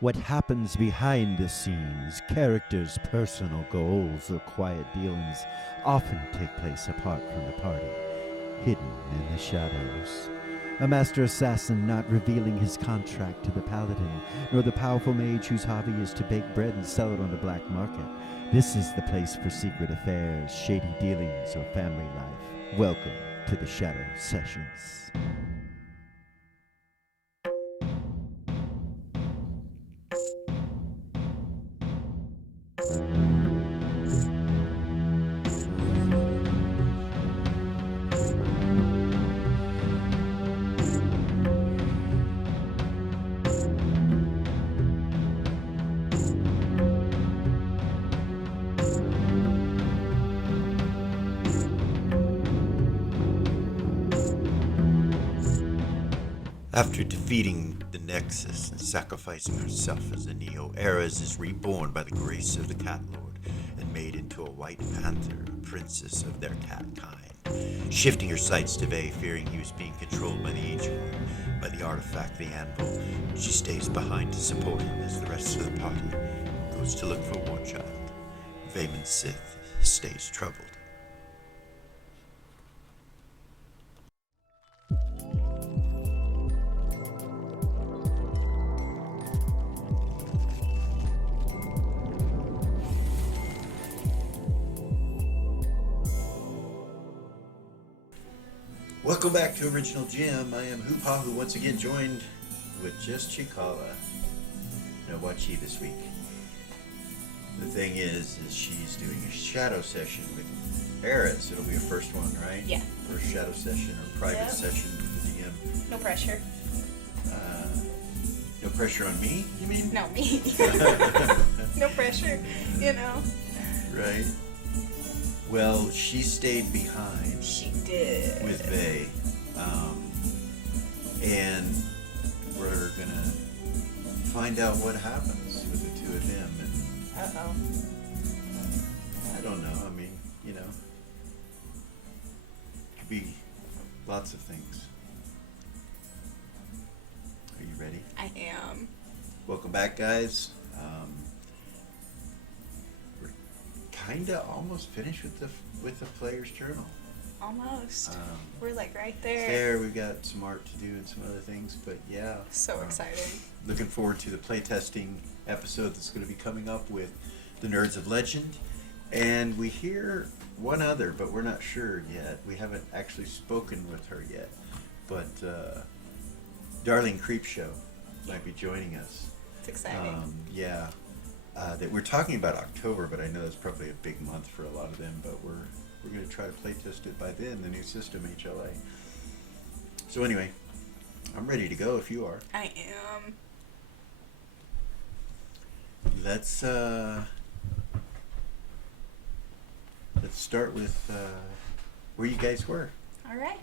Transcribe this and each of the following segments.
What happens behind the scenes, characters' personal goals or quiet dealings often take place apart from the party, hidden in the shadows. A master assassin not revealing his contract to the paladin, nor the powerful mage whose hobby is to bake bread and sell it on the black market. This is the place for secret affairs, shady dealings, or family life. Welcome to the Shadow Sessions. After defeating the Nexus and sacrificing herself as a Neo, Aryz is reborn by the grace of the Cat Lord and made into a White Panther, a princess of their cat kind. Shifting her sights to Vey, fearing he was being controlled by the Ancient One, by the artifact, the Anvil, she stays behind to support him as the rest of the party goes to look for War Child. Vayman Sith stays troubled. Welcome back to OriginalGM. I am Hupahu, once again joined with just Cikala. No Wachi this week. The thing is she's doing a shadow session with Aryz. It'll be her first one, right? Yeah. First shadow session or private session with the DM. No pressure. No pressure on me, you mean? No, me. No pressure, you know. Right. Well, she stayed behind. She did. With Vey. And we're gonna find out what happens with the two of them. And Uh-oh. I don't know. I mean, you know, could be lots of things. Are you ready? I am. Welcome back, guys. We're kinda almost finished with the player's journal. Almost. We're like right there. There, we've got some art to do and some other things, but yeah. So exciting. Looking forward to the playtesting episode that's going to be coming up with the Nerds of Legend. And we hear one other, but we're not sure yet. We haven't actually spoken with her yet. But Darling Creepshow might be joining us. It's exciting. Yeah. That we're talking about October, but I know that's probably a big month for a lot of them, but we're going to try to play test it by then, the new system, HLA. So anyway, I'm ready to go if you are. I am. Let's start with where you guys were. All right.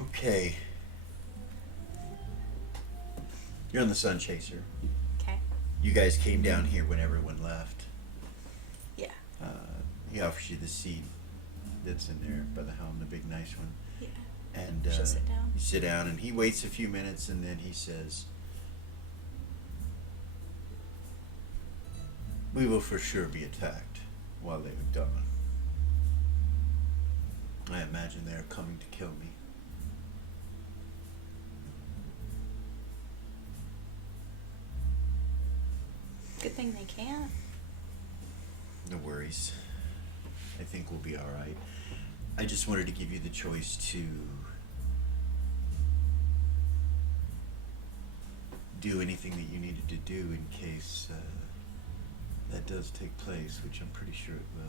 Okay. You're on the Sun Chaser. Okay. You guys came down here when everyone left. Yeah. He offers you the seat that's in there by the helm, the big nice one. Yeah. And She'll sit down. you sit down, and he waits a few minutes, and then he says, "We will for sure be attacked while they are done. I imagine they are coming to kill me. Good thing they can't. No worries. I think we'll be alright. I just wanted to give you the choice to do anything that you needed to do in case that does take place, which I'm pretty sure it will.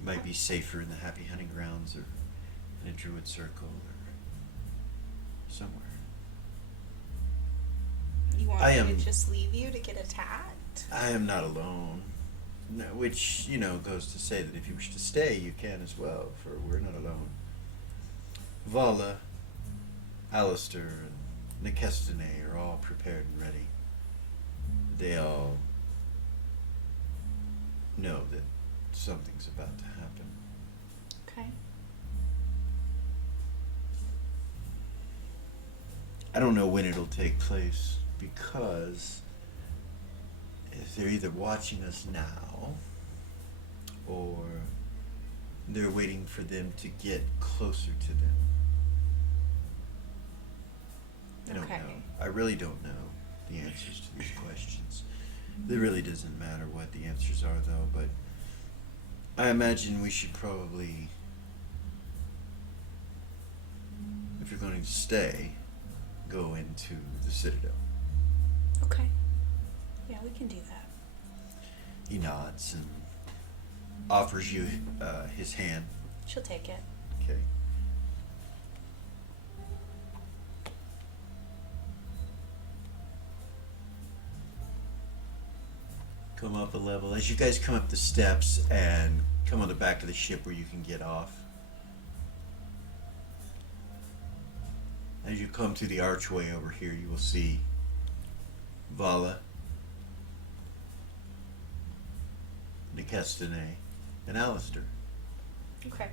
You might be safer in the Happy Hunting Grounds or in a Druid Circle or somewhere. You want I me am- to just leave you to get attacked? I am not alone. No, which, you know, goes to say that if you wish to stay, you can as well, for we're not alone. Vala, Alistair, and Nekestane are all prepared and ready. They all know that something's about to happen. Okay. I don't know when it'll take place because if they're either watching us now or they're waiting for them to get closer to them. I don't Okay. know. I really don't know the answers to these questions. It really doesn't matter what the answers are, though, but I imagine we should probably, if you're going to stay, go into the Citadel. Okay. Yeah, we can do that. He nods and offers you his hand. She'll take it. Okay. Come up a level. As you guys come up the steps and come on the back of the ship where you can get off. As you come through the archway over here, you will see Vala, Nicestine, and Alistair. Okay.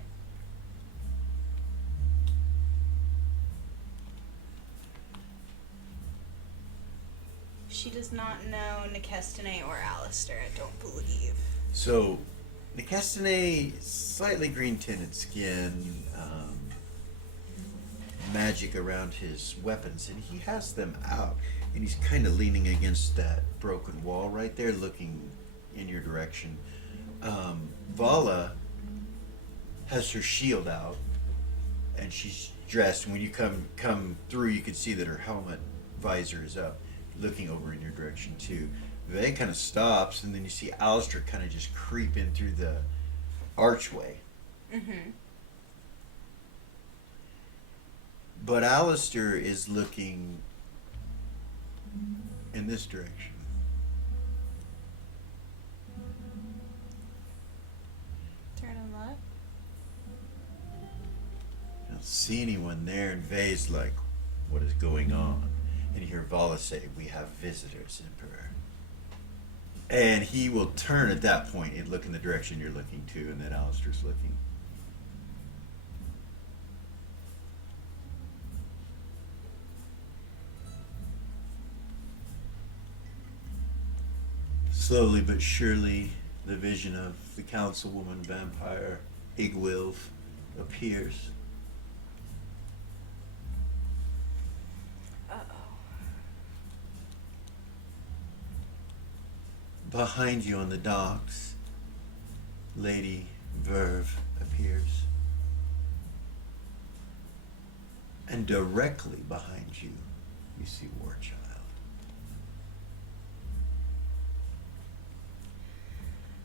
She does not know Nicestine or Alistair, I don't believe. So, Nicestine, slightly green tinted skin, magic around his weapons, and he has them out, and he's kind of leaning against that broken wall right there, looking in your direction. Vala has her shield out, and she's dressed, and when you come through, you can see that her helmet visor is up, looking over in your direction too. Vay kind of stops, and then you see Alistair kind of just creep in through the archway. Mm-hmm. But Alistair is looking in this direction. Turn and left. I don't see anyone there, and Vay's like, what is going on? And you hear Vala say, we have visitors, Emperor. And he will turn at that point and look in the direction you're looking to, and then Alistair's looking. Slowly but surely, the vision of the councilwoman vampire Igwilv appears. Uh-oh. Behind you on the docks, Lady Verve appears. And directly behind you, you see Warchild.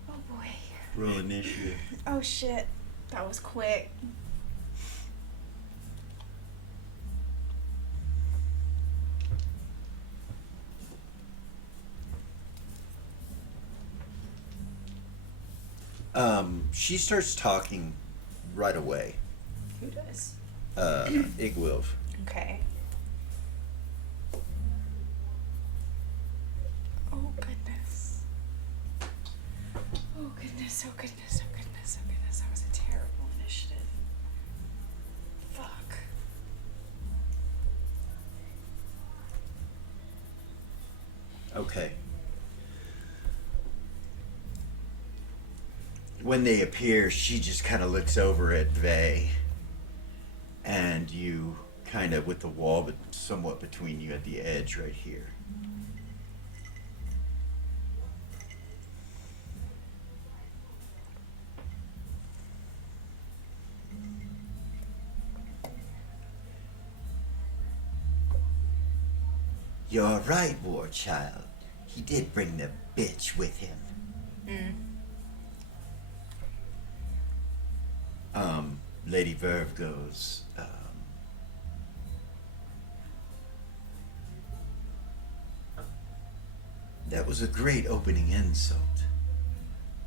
Oh boy. Roll initiative. Oh shit. That was quick. She starts talking right away. Who does? Igwilv. Okay. Oh goodness. Oh goodness, oh goodness, oh goodness, oh goodness. That was a terrible initiative. Fuck. Okay. When they appear, she just kind of looks over at Vay, and you kind of with the wall, but somewhat between you at the edge right here. You're right, Warchild. He did bring the bitch with him. Lady Verve goes, that was a great opening insult.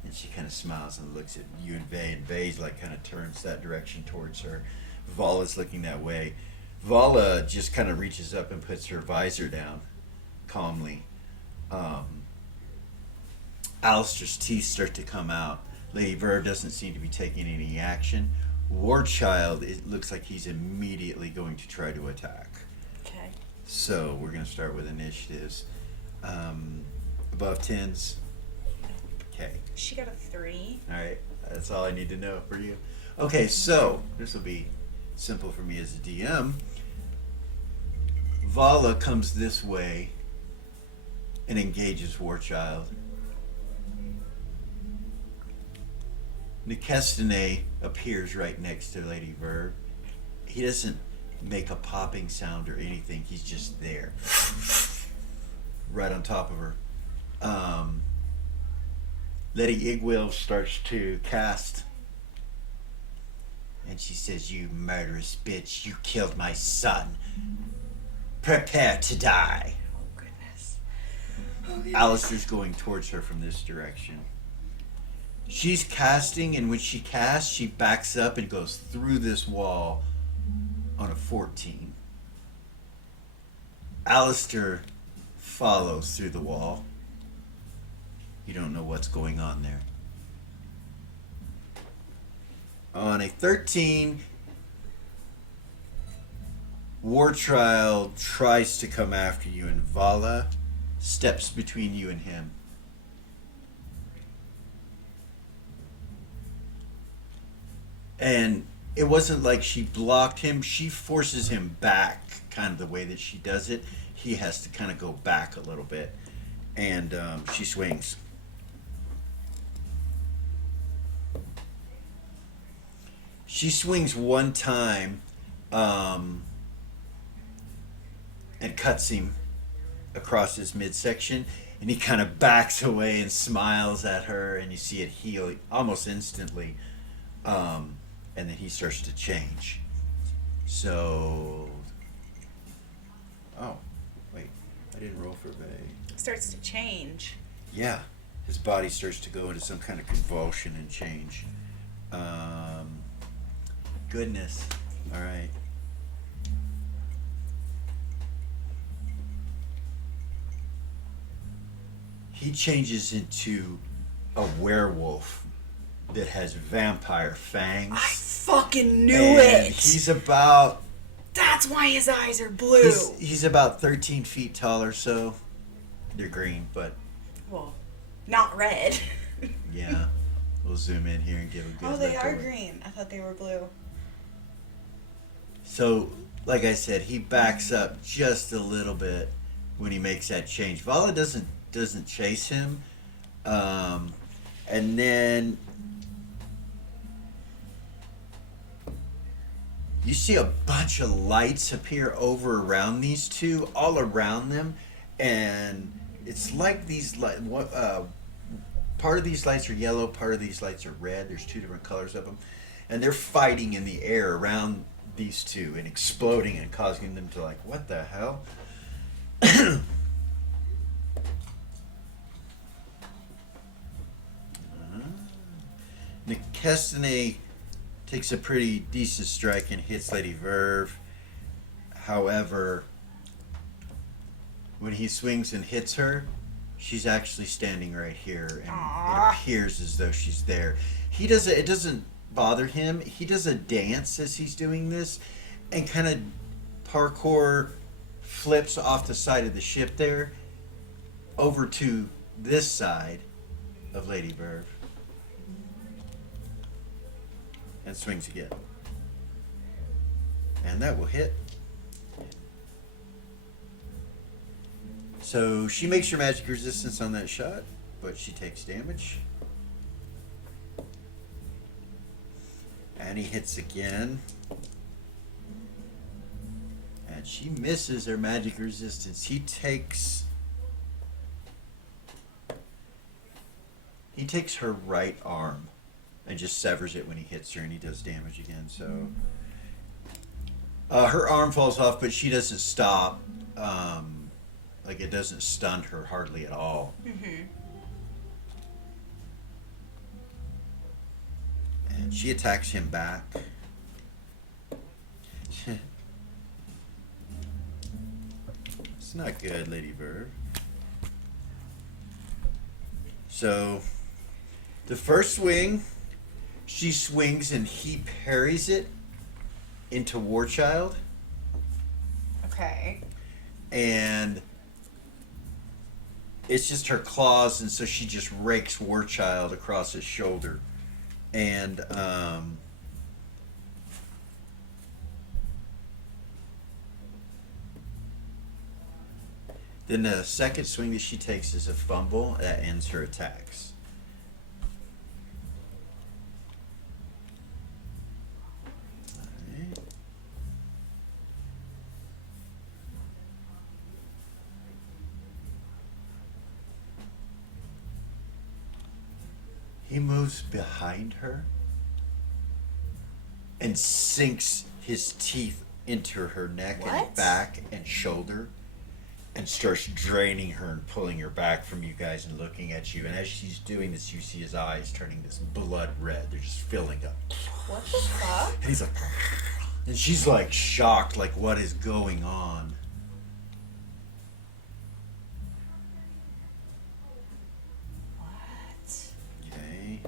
And she kind of smiles and looks at you and Vay, and Vay's like kind of turns that direction towards her. Vala's looking that way. Vala just kind of reaches up and puts her visor down calmly. Alistair's teeth start to come out. Lady Verve doesn't seem to be taking any action. Warchild, it looks like he's immediately going to try to attack. Okay. So we're going to start with initiatives. Above 10s. Okay. She got a 3. All right. That's all I need to know for you. Okay, so this will be simple for me as a DM. Vala comes this way and engages Warchild. Nikestine appears right next to Lady Verve. He doesn't make a popping sound or anything. He's just there. Right on top of her. Lady Igwil starts to cast. And she says, "You murderous bitch, you killed my son. Prepare to die." Oh, goodness. Alistair's going towards her from this direction. She's casting, and when she casts, she backs up and goes through this wall on a 14. Alistair follows through the wall. You don't know what's going on there. On a 13, Warchild tries to come after you, and Vala steps between you and him. And it wasn't like she blocked him. She forces him back, kind of the way that she does it. He has to kind of go back a little bit. And she swings. She swings one time and cuts him across his midsection. And he kind of backs away and smiles at her. And you see it heal almost instantly. And then he starts to change. So... Oh, wait. I didn't roll for Bay. Starts to change. Yeah. His body starts to go into some kind of convulsion and change. Goodness. All right. He changes into a werewolf that has vampire fangs. I fucking knew and it. He's about... That's why his eyes are blue. He's about 13 feet tall or so. They're green, but... Well, not red. Yeah. We'll zoom in here and give a good Oh, they look are over. green. I thought they were blue. So, like I said, he backs up just a little bit when he makes that change. Vala doesn't chase him. And then... You see a bunch of lights appear over around these two, all around them, and it's like these part of these lights are yellow, part of these lights are red. There's two different colors of them, and they're fighting in the air around these two and exploding and causing them to like, what the hell? Nikestine takes a pretty decent strike and hits Lady Verve. However, when he swings and hits her, she's actually standing right here, and Aww. it appears as though she's there. It doesn't bother him. He does a dance as he's doing this, and kind of parkour flips off the side of the ship there, over to this side of Lady Verve. And swings again. And that will hit. So she makes her magic resistance on that shot, but she takes damage. And he hits again. And she misses her magic resistance. He takes her right arm and just severs it when he hits her, and he does damage again. So her arm falls off, but she doesn't stop. Like, it doesn't stun her hardly at all. Mm-hmm. And she attacks him back. It's not good, Lady Verve. So the first swing, she swings and he parries it into Warchild. Okay. and it's just her claws, and so she just rakes Warchild across his shoulder. And then the second swing that she takes is a fumble that ends her attacks. Alright. He moves behind her and sinks his teeth into her neck and What? back and shoulder and starts draining her and pulling her back from you guys and looking at you. And as she's doing this, you see his eyes turning this blood red. They're just filling up. What the fuck? And he's like, and she's like shocked, like, what is going on? What? Okay.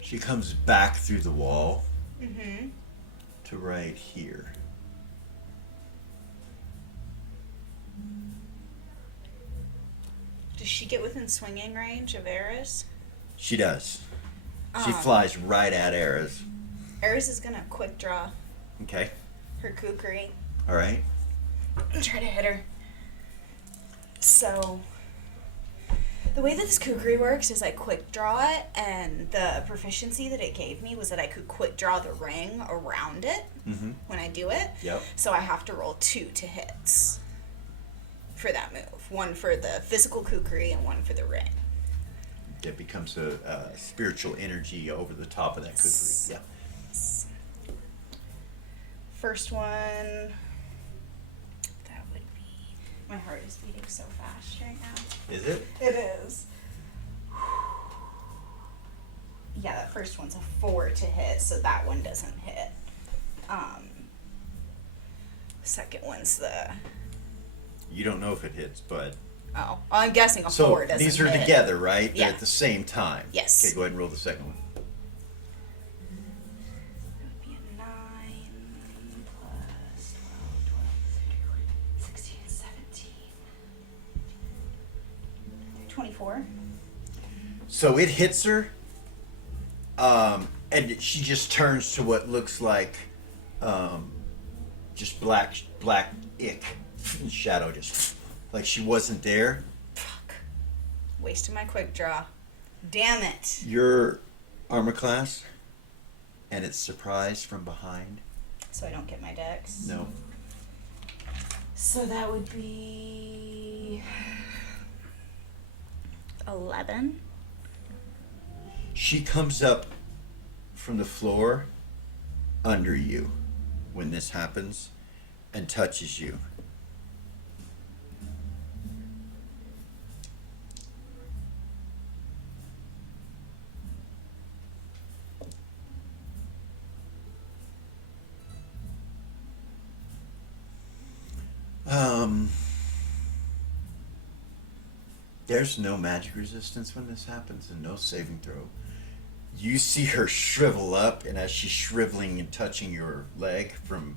She comes back through the wall Mm-hmm. to right here. Does she get within swinging range of Aryz? She does. She flies right at Aryz. Aryz is gonna quick draw Okay. her kukri All right. and try to hit her. So, the way that this kukri works is I quick draw it, and the proficiency that it gave me was that I could quick draw the ring around it when I do it. Yep. So I have to roll 2 to hits for that move. One for the physical kukri and one for the ring. It becomes a spiritual energy over the top of that kukri. Yeah. First one, that would be, my heart is beating so fast right now. Is it? It is. Yeah, that first one's a 4 to hit, so that one doesn't hit. Second one's the, You don't know if it hits, but oh, I'm guessing a so 4 doesn't hit. these are together, right? They're Yeah. at the same time. Yes. Okay, go ahead and roll the second one. That would be a 9 plus 12, 12, 16, 17, 24. So it hits her, and she just turns to what looks like just black ick shadow, just like she wasn't there. Fuck. Wasted my quick draw. Damn it. Your armor class, and it's surprised from behind. So I don't get my dex. No. So that would be 11. She comes up from the floor under you when this happens and touches you. There's no magic resistance when this happens and no saving throw. You see her shrivel up, and as she's shriveling and touching your leg from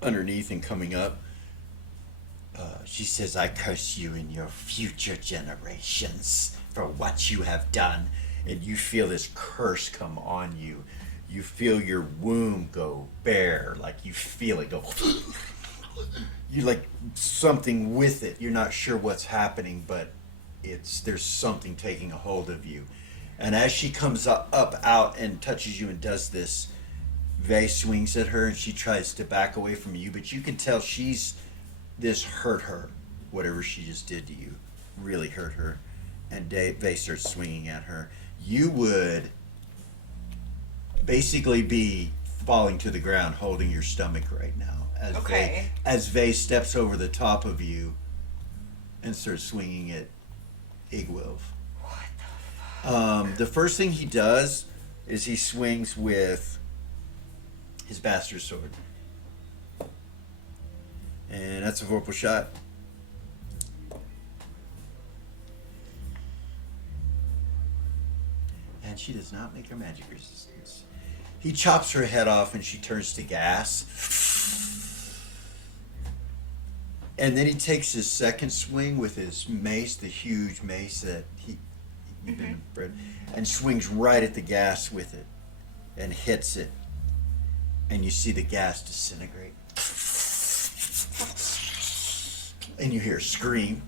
underneath and coming up, she says, I curse you in your future generations for what you have done. And you feel this curse come on you. You feel your womb go bare, like you feel it go. You like something with it. You're not sure what's happening, but there's something taking a hold of you. And as she comes up out and touches you and does this, Vay swings at her and she tries to back away from you, but you can tell this hurt her. Whatever she just did to you really hurt her. And Vay starts swinging at her. You would basically be falling to the ground holding your stomach right now as Vay steps over the top of you and starts swinging at Igwilf. What the fuck? The first thing he does is he swings with his bastard sword. And that's a vorpal shot. And she does not make her magic resistance. He chops her head off and she turns to gas. And then he takes his second swing with his mace, the huge mace that he and swings right at the gas with it and hits it. And you see the gas disintegrate. And you hear a scream.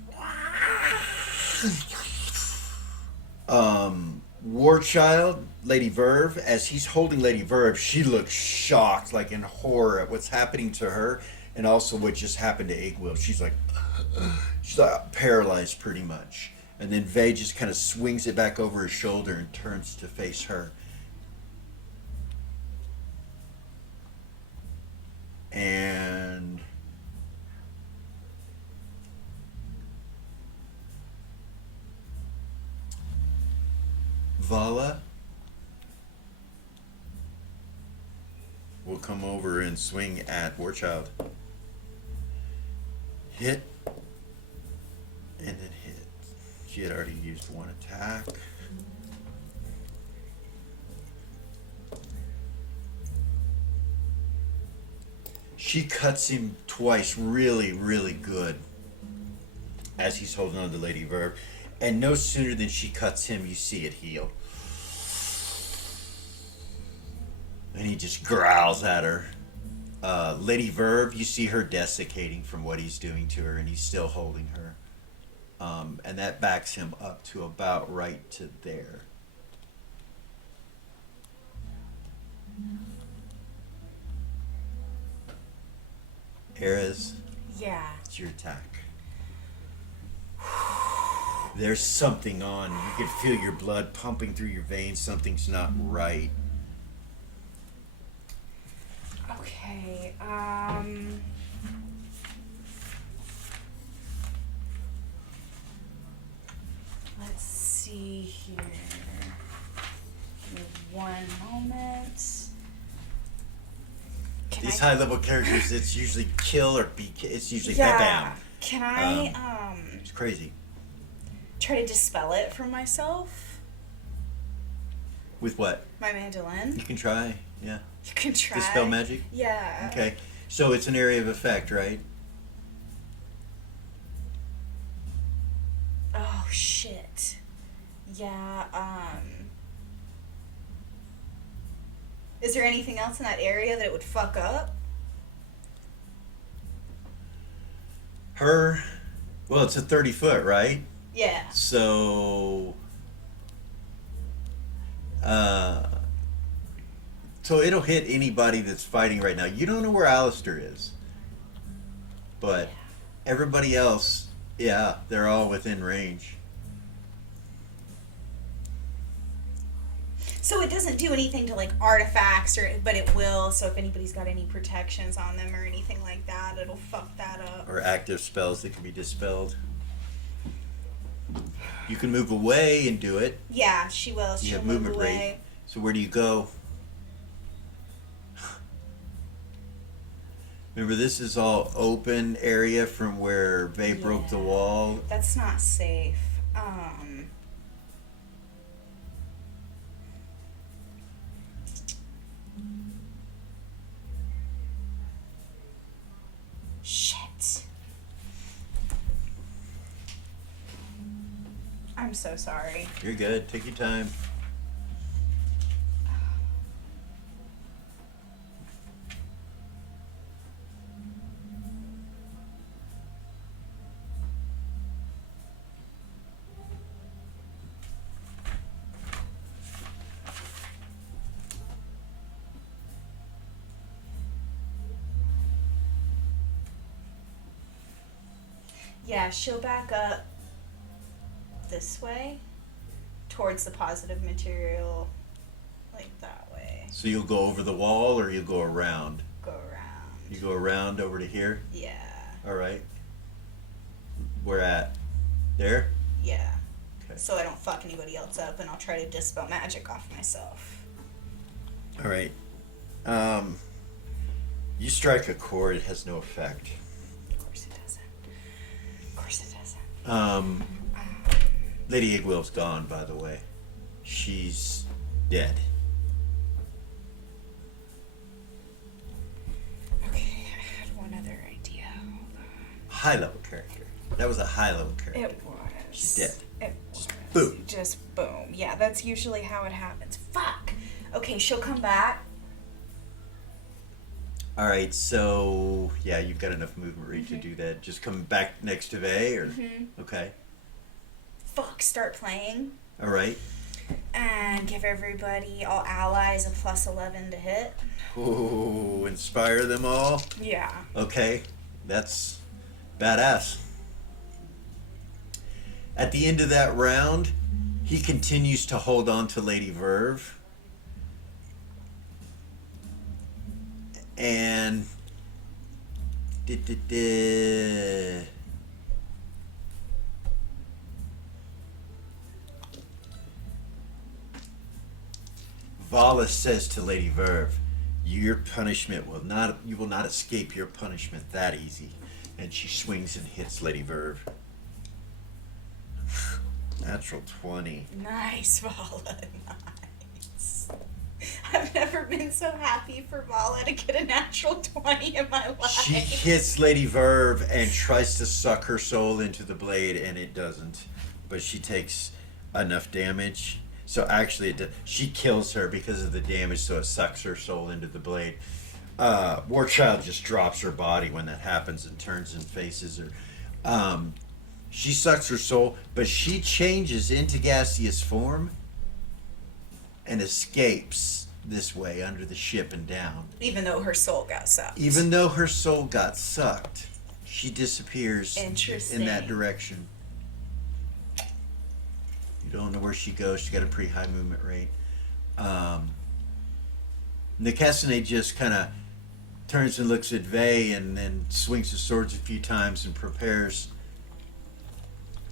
War Child, Lady Verve, as he's holding Lady Verve, she looks shocked, like in horror at what's happening to her, and also what just happened to Egwill. She's like paralyzed pretty much. And then Vay just kind of swings it back over his shoulder and turns to face her. And Vala will come over and swing at Warchild. Hit. And then hit. She had already used one attack. She cuts him twice really, really good as he's holding on to Lady Verve. And no sooner than she cuts him, you see it heal. And he just growls at her. Lady Verve, you see her desiccating from what he's doing to her, and he's still holding her. And that backs him up to about right to there. Aryz, Yeah. it's your attack. There's something on. You can feel your blood pumping through your veins. Something's not right. Okay, let's see here. Give me one moment. Can These I- high-level characters, it's usually kill or be. It's usually Yeah. bam. Can I, It's crazy. try to dispel it from myself? With what? My mandolin? You can try. Yeah. You can try. Dispel magic. Yeah. Okay. So it's an area of effect, right? Oh, shit. Yeah, is there anything else in that area that it would fuck up? Her. Well, it's a 30-foot, right? Yeah. So. So it'll hit anybody that's fighting right now. You don't know where Alistair is. But everybody else, yeah, they're all within range. So it doesn't do anything to like artifacts, but it will. So if anybody's got any protections on them or anything like that, it'll fuck that up. Or active spells that can be dispelled. You can move away and do it. Yeah, she will. You She'll have move movement away. rate. So where do you go? Remember, this is all open area from where Vay broke the wall. That's not safe. Shit. I'm so sorry. You're good. Take your time. Yeah, she'll back up this way towards the positive material, like that way. So you'll go over the wall or you'll go around? Go around. You go around over to here? Yeah. All right. Where at? There? Yeah. Okay. So I don't fuck anybody else up, and I'll try to dispel magic off myself. All right. You strike a chord, it has no effect. Of course it doesn't. Of course it doesn't. Lady Egwill's gone, by the way. She's dead. Okay, I had one other idea. Hold on. High level character. That was a high level character. It was. She's dead. It was. Boom. Just boom. Yeah, that's usually how it happens. Fuck. Okay, she'll come back. All right, so yeah, you've got enough movement rate to do that. Just come back next to Vay, or okay. Fuck, start playing. All right. And give everybody, all allies, a +11 to hit. Ooh, inspire them all. Yeah. Okay, that's badass. At the end of that round, he continues to hold on to Lady Verve. And Vala says to Lady Verve, your punishment will not, you will not escape your punishment that easy. And she swings and hits Lady Verve. Natural 20. Nice, Vala. Nice. I've never been so happy for Vala to get a natural 20 in my life. She hits Lady Verve and tries to suck her soul into the blade, and it doesn't. But she takes enough damage. So actually, she kills her because of the damage, so it sucks her soul into the blade. Warchild just drops her body when that happens and turns and faces her. She sucks her soul, but she changes into gaseous form and escapes this way under the ship and down. Even though her soul got sucked. Even though her soul got sucked, she disappears Interesting. in that direction. You don't know where she goes. She's got a pretty high movement rate. Nikesane just kind of turns and looks at Vay and then swings his swords a few times and prepares.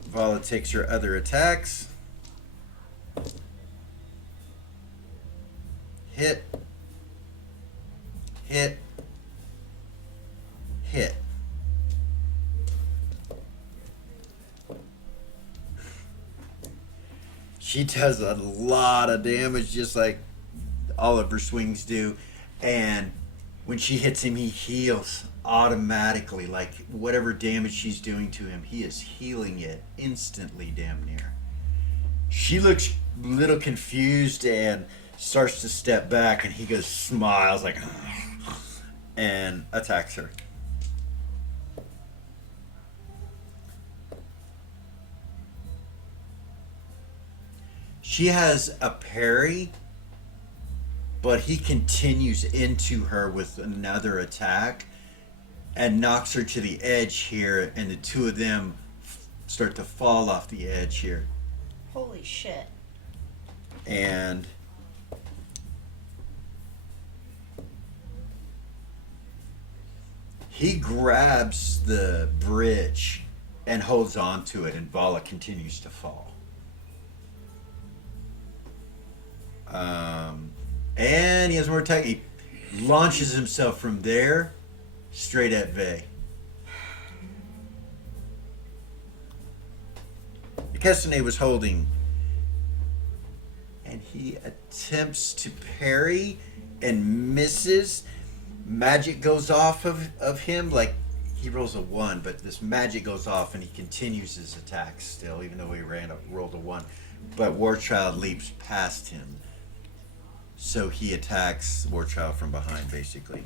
Vala takes her other attacks. Hit. Hit. Hit. She does a lot of damage, just like all of her swings do. And when she hits him, he heals automatically. Like whatever damage she's doing to him, he is healing it instantly, damn near. She looks a little confused and starts to step back, and he goes, smiles like, and attacks her. She has a parry, but he continues into her with another attack and knocks her to the edge here, and the two of them start to fall off the edge here. Holy shit. And he grabs the bridge and holds on to it, and Vala continues to fall. And he has more attack. He launches himself from there straight at Vay. Castanet was holding, and he attempts to parry and misses. Magic goes off of him, like he rolls a 1, but this magic goes off and he continues his attacks still, even though he rolled a 1. But Warchild leaps past him. So he attacks Warchild from behind, basically.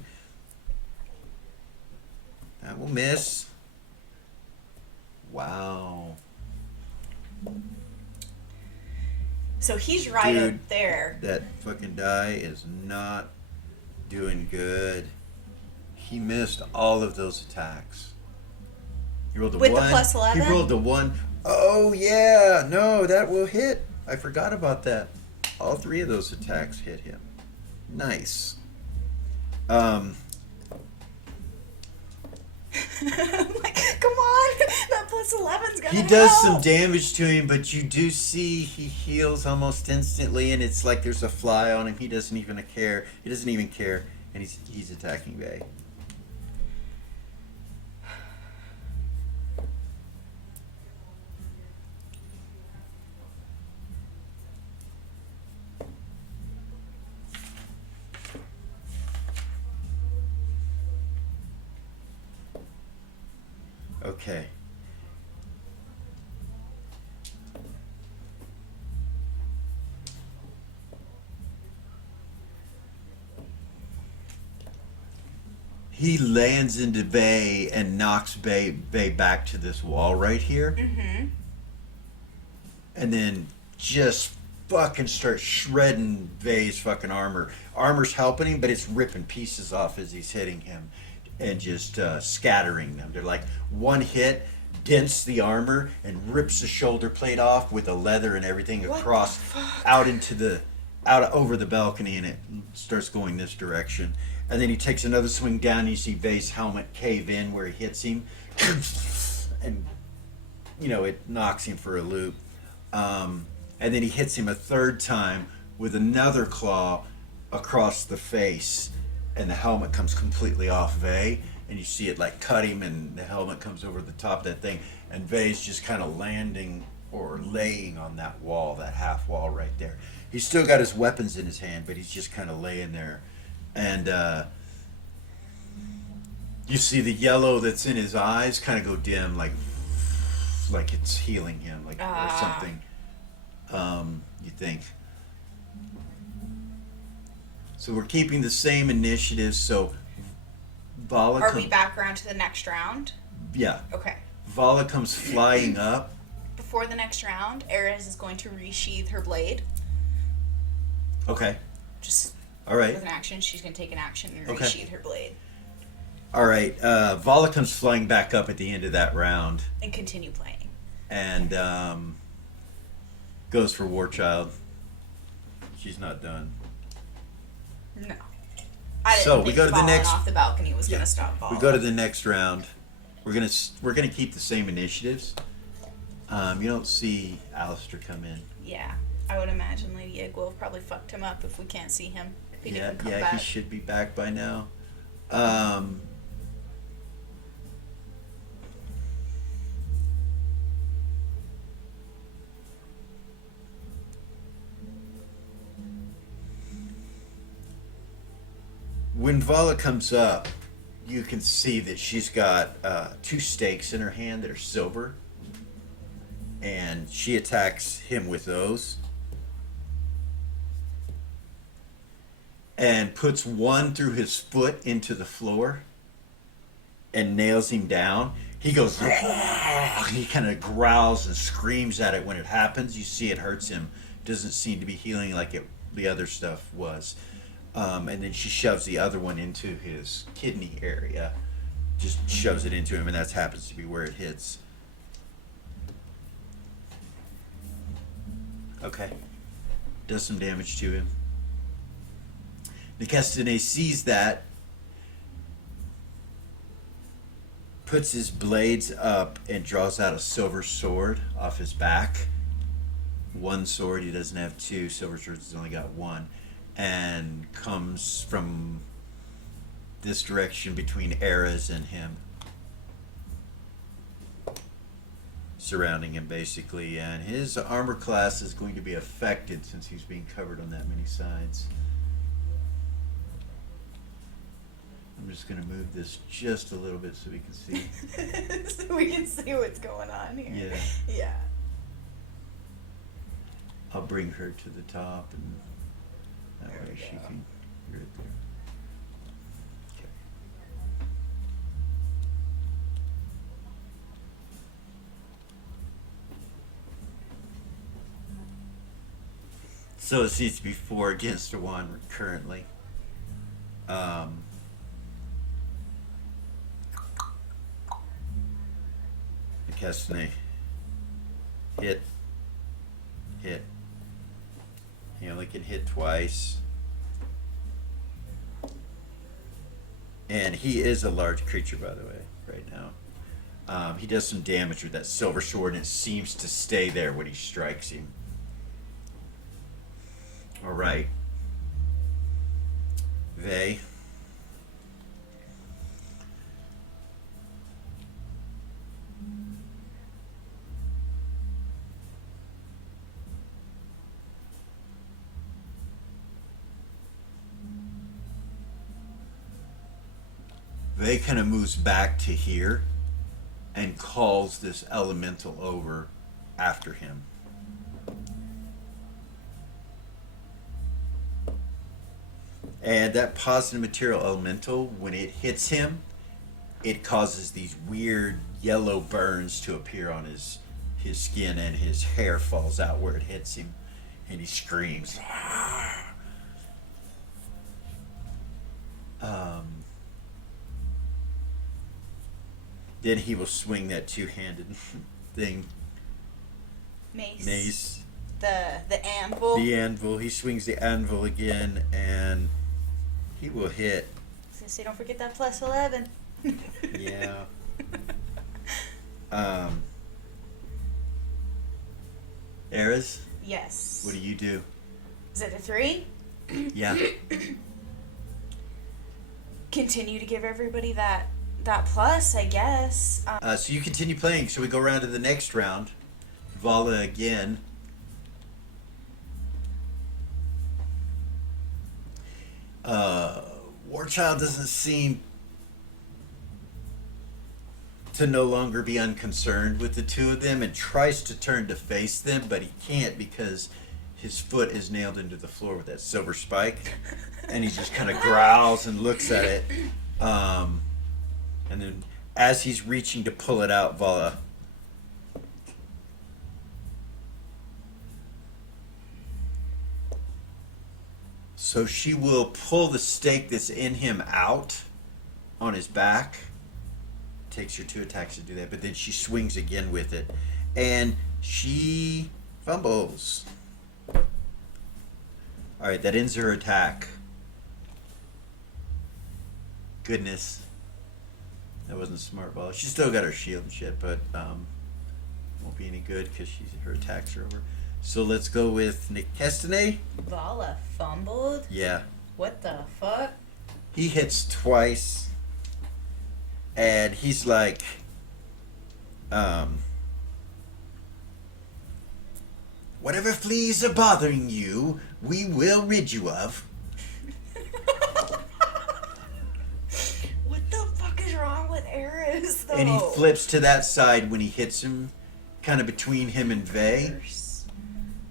That will miss. Wow. So he's right Dude, up there. That fucking die is not doing good. He missed all of those attacks. He rolled a With 1. the plus 11? He rolled a 1. Oh, yeah. No, that will hit. I forgot about that. All 3 of those attacks hit him. Nice. I'm like, come on, that plus 11's gonna He does help. some damage to him, but you do see he heals almost instantly, and it's like there's a fly on him. He doesn't even care. He doesn't even care, and he's attacking Vay. Okay. He lands into Bay and knocks Bay back to this wall right here. Mm-hmm. And then just fucking starts shredding Bay's fucking armor. Armor's helping him, but it's ripping pieces off as he's hitting him and just scattering them. They're like one hit dents the armor and rips the shoulder plate off with the leather and everything across out into the over the balcony, and it starts going this direction. And then he takes another swing down, and you see Bay's helmet cave in where he hits him, and it knocks him for a loop. And then he hits him a third time with another claw across the face, and the helmet comes completely off Vay, and you see it like cut him, and the helmet comes over the top of that thing, and Vay's just kind of landing or laying on that wall, that half wall right there. He's still got his weapons in his hand, but he's just kind of laying there. And you see the yellow that's in his eyes kind of go dim, like it's healing him, like or something. You think. So we're keeping the same initiative. So Vala. Are we back around to the next round? Yeah. Okay. Vala comes flying up. Before the next round, Aryz is going to resheath her blade. Okay. Just all right. With an action, she's going to take an action and okay. resheath her blade. All right. Vala comes flying back up at the end of that round. And continue playing. And goes for Warchild. She's not done. No. I didn't think we go to the next. Off the balcony was going to stop Vala. We go to the next round. We're gonna keep the same initiatives. You don't see Alistair come in. Yeah, I would imagine Lady Egg will have probably fucked him up if we can't see him. If he didn't come back. He should be back by now. When Vala comes up, you can see that she's got 2 stakes in her hand that are silver, and she attacks him with those and puts one through his foot into the floor and nails him down. He goes, he kind of growls and screams at it when it happens. You see it hurts him. Doesn't seem to be healing like the other stuff was. And then she shoves the other one into his kidney area. Just shoves it into him, and that happens to be where it hits. Okay. Does some damage to him. Nicestine sees that, puts his blades up, and draws out a silver sword off his back. 1 sword, he doesn't have 2. Silver swords, he's only got 1. And comes from this direction between Aryz and him. Surrounding him, basically. And his armor class is going to be affected since he's being covered on that many sides. I'm just going to move this just a little bit so we can see. So we can see what's going on here. Yeah. Yeah. I'll bring her to the top, and that There way we she go. can hear it there. Okay. So it seems to be 4 against 1 currently. Nicestine. Hit. He only can hit twice. And he is a large creature, by the way, right now. He does some damage with that silver sword, and it seems to stay there when he strikes him. All right. Vay. Vay kind of moves back to here and calls this elemental over after him. And that positive material elemental, when it hits him, it causes these weird yellow burns to appear on his skin, and his hair falls out where it hits him, and he screams. Then he will swing that two-handed thing. Mace. The anvil. The anvil. He swings the anvil again, and he will hit. So don't forget that plus 11. Yeah. Aryz? Yes. What do you do? Is it a 3? Yeah. Continue to give everybody that plus, I guess. So you continue playing. So we go around to the next round. Vala again. Warchild doesn't seem to no longer be unconcerned with the two of them, and tries to turn to face them, but he can't because his foot is nailed into the floor with that silver spike, and he just kind of growls and looks at it. And then as he's reaching to pull it out, Vala so she will pull the stake that's in him out on his back. Takes her 2 attacks to do that, but then she swings again with it, and she fumbles. All right, that ends her attack. Goodness, that wasn't smart, Vala. She still got her shield and shit, but won't be any good because her attacks are over. So let's go with Nikestane. Vala fumbled? Yeah. What the fuck? He hits twice, and he's like, whatever fleas are bothering you, we will rid you of. What the fuck is wrong with Aryz, though? And he flips to that side when he hits him, kind of between him and Vey.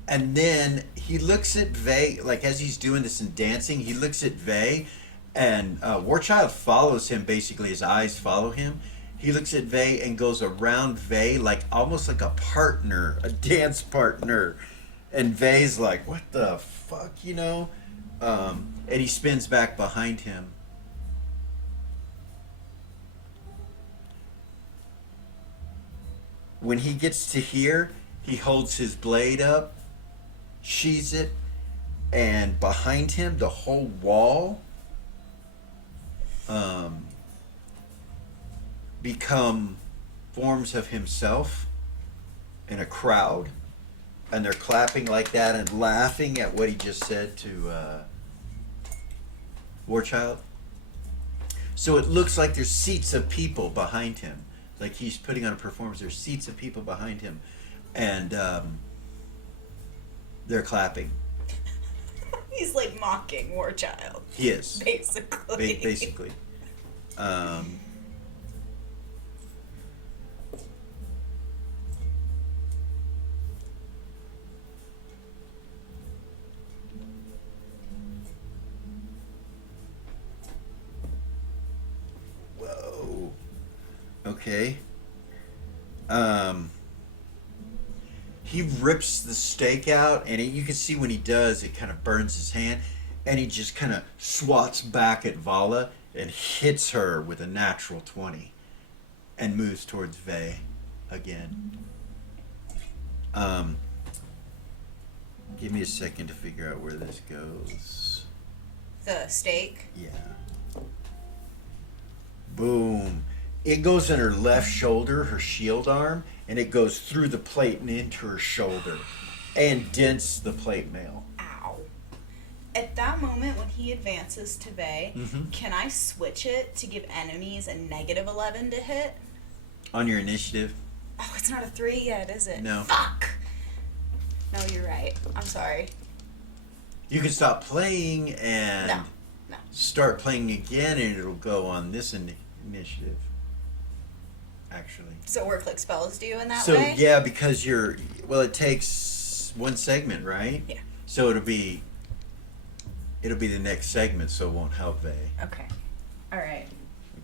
And then he looks at Vey, like as he's doing this and dancing, he looks at Vey, and Warchild follows him, basically his eyes follow him. He looks at Vey and goes around Vey like almost like a partner, a dance partner. And Vey's like, what the fuck, you know? And he spins back behind him. When he gets to here, he holds his blade up, sheathes it, and behind him, the whole wall become forms of himself in a crowd, and they're clapping like that and laughing at what he just said to Warchild. So it looks like there's seats of people behind him, like he's putting on a performance. There's seats of people behind him, and they're clapping. He's like mocking Warchild. He is. Basically. Basically. Whoa. Okay. He rips the stake out, and you can see when he does, it kind of burns his hand, and he just kind of swats back at Vala and hits her with a natural 20 and moves towards Vey again. Give me a second to figure out where this goes. The stake? Yeah. Boom. It goes in her left shoulder, her shield arm, and it goes through the plate and into her shoulder and dents the plate mail. Ow. At that moment, when he advances to Vey, can I switch it to give enemies a negative 11 to hit? On your initiative? Oh, it's not a 3 yet, is it? No. Fuck! No, you're right. I'm sorry. You can stop playing and No. start playing again, and it'll go on this initiative. actually. Does it work like spells do in that So way? yeah, because it takes one segment, right? Yeah. So it'll be the next segment, so it won't help Vay. Okay. All right.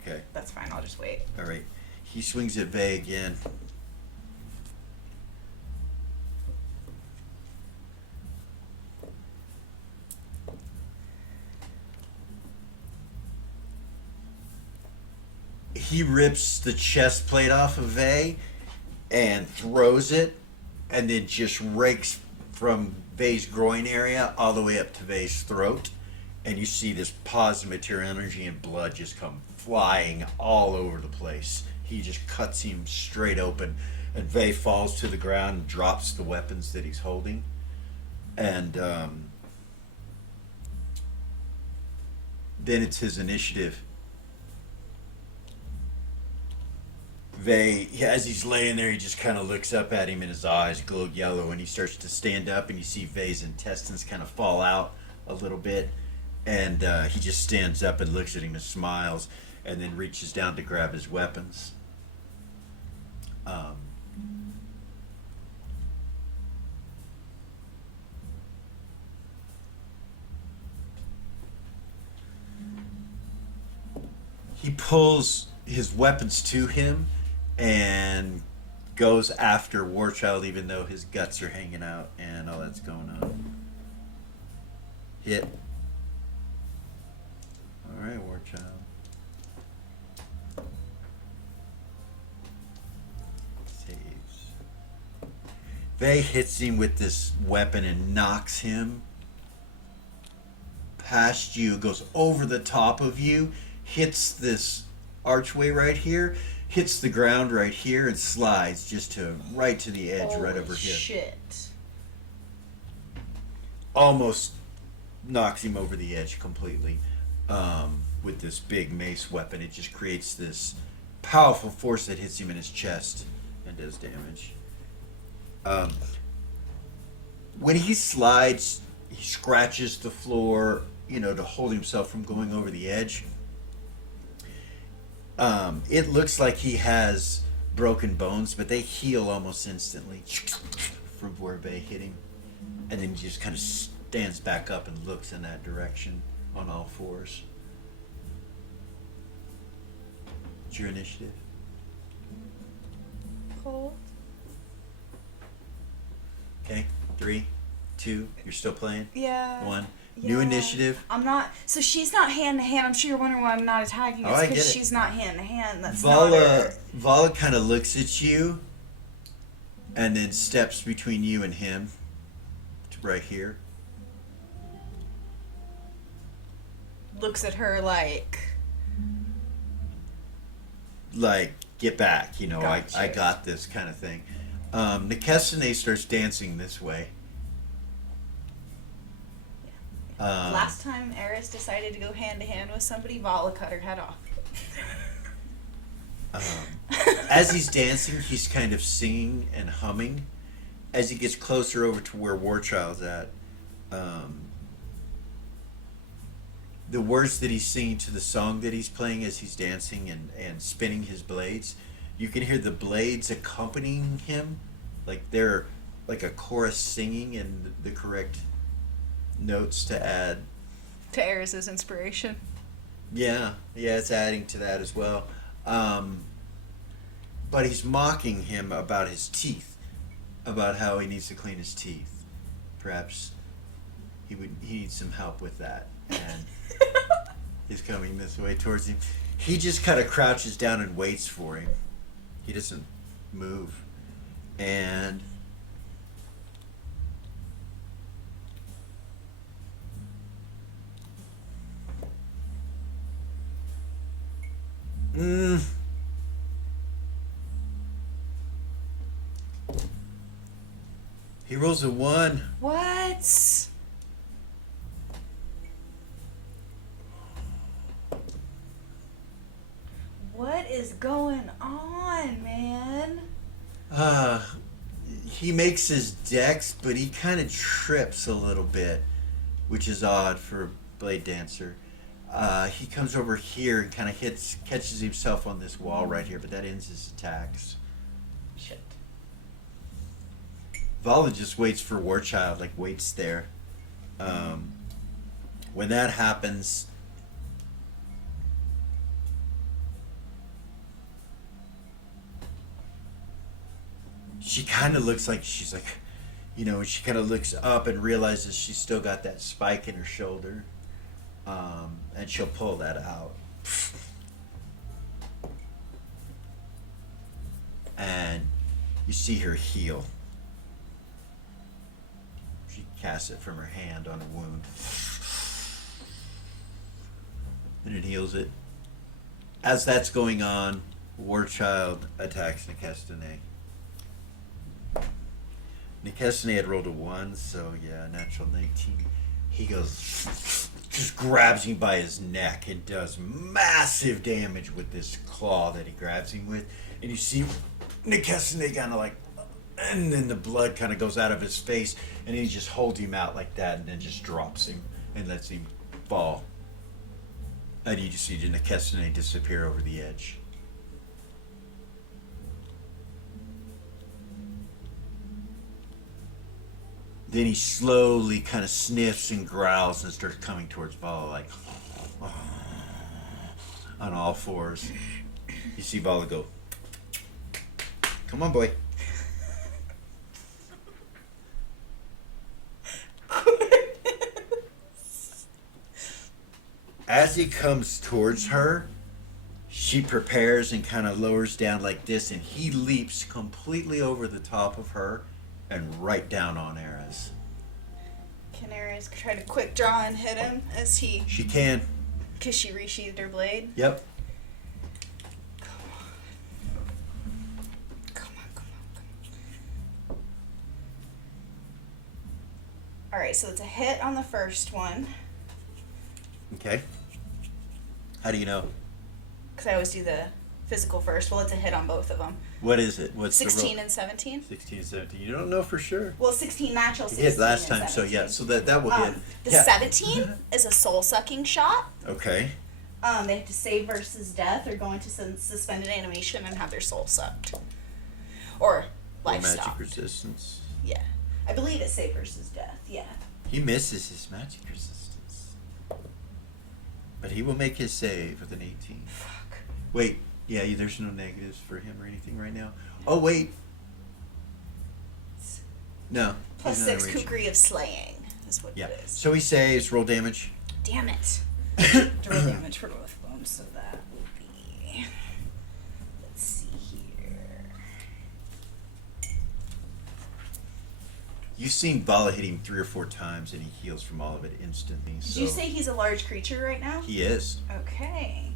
Okay. That's fine. I'll just wait. All right. He swings at Vay again. He rips the chest plate off of Vay and throws it, and then just rakes from Vay's groin area all the way up to Vay's throat. And you see this positive material energy and blood just come flying all over the place. He just cuts him straight open, and Vay falls to the ground and drops the weapons that he's holding. And then it's his initiative. Vay, as he's laying there, he just kind of looks up at him and his eyes glow yellow, and he starts to stand up, and you see Vay's intestines kind of fall out a little bit, and he just stands up and looks at him and smiles, and then reaches down to grab his weapons. He pulls his weapons to him and goes after Warchild, even though his guts are hanging out and all that's going on. Hit. Alright, Warchild. Saves. Vay hits him with this weapon and knocks him past you, goes over the top of you, hits this archway right here, hits the ground right here, and slides just right to the edge. Holy right over here. Shit. Almost knocks him over the edge completely with this big mace weapon. It just creates this powerful force that hits him in his chest and does damage. When he slides, he scratches the floor, to hold himself from going over the edge. It looks like he has broken bones, but they heal almost instantly from where Vay hit him. And then he just kind of stands back up and looks in that direction on all fours. It's your initiative. Hold. Okay, 3, 2, you're still playing? Yeah. 1. New initiative. I'm not. So she's not hand to hand. I'm sure you're wondering why I'm not attacking. It's I get because it. she's not hand to hand. That's not her. Vala kind of looks at you and then steps between you and him to right here. Looks at her like, get back, Gotcha. I got this kind of thing. Nikesane starts dancing this way. last time Aryz decided to go hand to hand with somebody, Vala cut her head off. As he's dancing, he's kind of singing and humming. As he gets closer over to where Warchild's at, the words that he's singing to the song that he's playing as he's dancing and spinning his blades, you can hear the blades accompanying him, like they're like a chorus singing and the correct notes to add. To Aryz's inspiration. Yeah, it's adding to that as well. But he's mocking him about his teeth, about how he needs to clean his teeth. Perhaps he needs some help with that, and he's coming this way towards him. He just kind of crouches down and waits for him. He doesn't move, and he rolls a 1. What? What is going on, man? He makes his dex, but he kind of trips a little bit, which is odd for a blade dancer. He comes over here and kind of catches himself on this wall right here, but that ends his attacks. Shit. Vala just waits for Warchild, like waits there. When that happens, she kind of looks like she's like, she kind of looks up and realizes she's still got that spike in her shoulder. And she'll pull that out. And you see her heal. She casts it from her hand on a wound. And it heals it. As that's going on, Warchild attacks Nikestane. Nikestane had rolled a 1, so yeah, natural 19. He goes, just grabs him by his neck and does massive damage with this claw that he grabs him with. And you see Nikestane kind of like, and then the blood kind of goes out of his face, and he just holds him out like that, and then just drops him and lets him fall. And you just see Nikestane disappear over the edge. Then he slowly kind of sniffs and growls and starts coming towards Vala, like on all fours. You see Vala go, "Come on, boy." As he comes towards her, she prepares and kind of lowers down like this, and he leaps completely over the top of her and right down on Aryz. Can Aryz try to quick draw and hit him as he... She can. Because she resheathed her blade? Yep. Come on. Alright, so it's a hit on the first one. Okay. How do you know? Because I always do the physical first. Well, it's a hit on both of them. What is it? What's 16 the roll? and 17. 16 and 17. You don't know for sure. Well, 16 natural, He 16 hit last and time, so 17. yeah. So that will hit. The Yeah. 17 is a soul-sucking shot. Okay. They have to save versus death or go into suspended animation and have their soul sucked. Or life Magic stopped. resistance. Yeah. I believe it's save versus death, yeah. He misses his magic resistance. But he will make his save with an 18. Fuck. Wait. Yeah, there's no negatives for him or anything right now. Oh, wait. No. Plus he's not 6 reaching. kukri of slaying is what Yeah. it is. So he saves, roll damage. Damn it. Draw damage for both of them, so that will be... Let's see here. You've seen Vala hit him 3 or 4 times, and he heals from all of it instantly. Did you say he's a large creature right now? He is. Okay.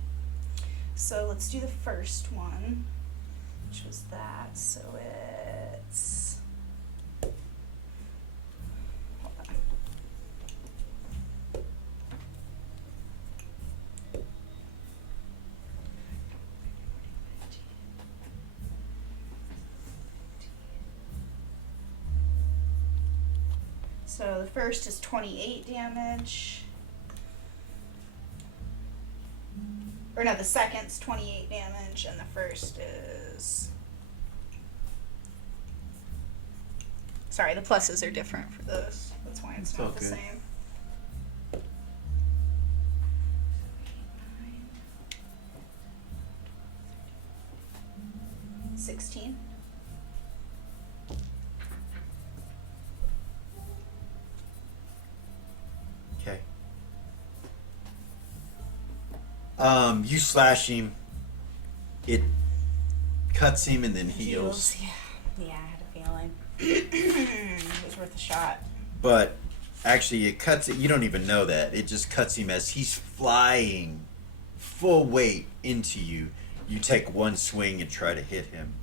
So let's do the first one, which was that. So it's... Hold on. So the first is 28 damage. Or no, the second's 28 damage, and the first is... Sorry, the pluses are different for those. That's why it's not the okay. same. 16. Okay. You slash him. It cuts him and then heals. Yeah, I had a feeling. It was worth a shot. But actually, it cuts it. You don't even know that. It just cuts him as he's flying full weight into you. You take one swing and try to hit him,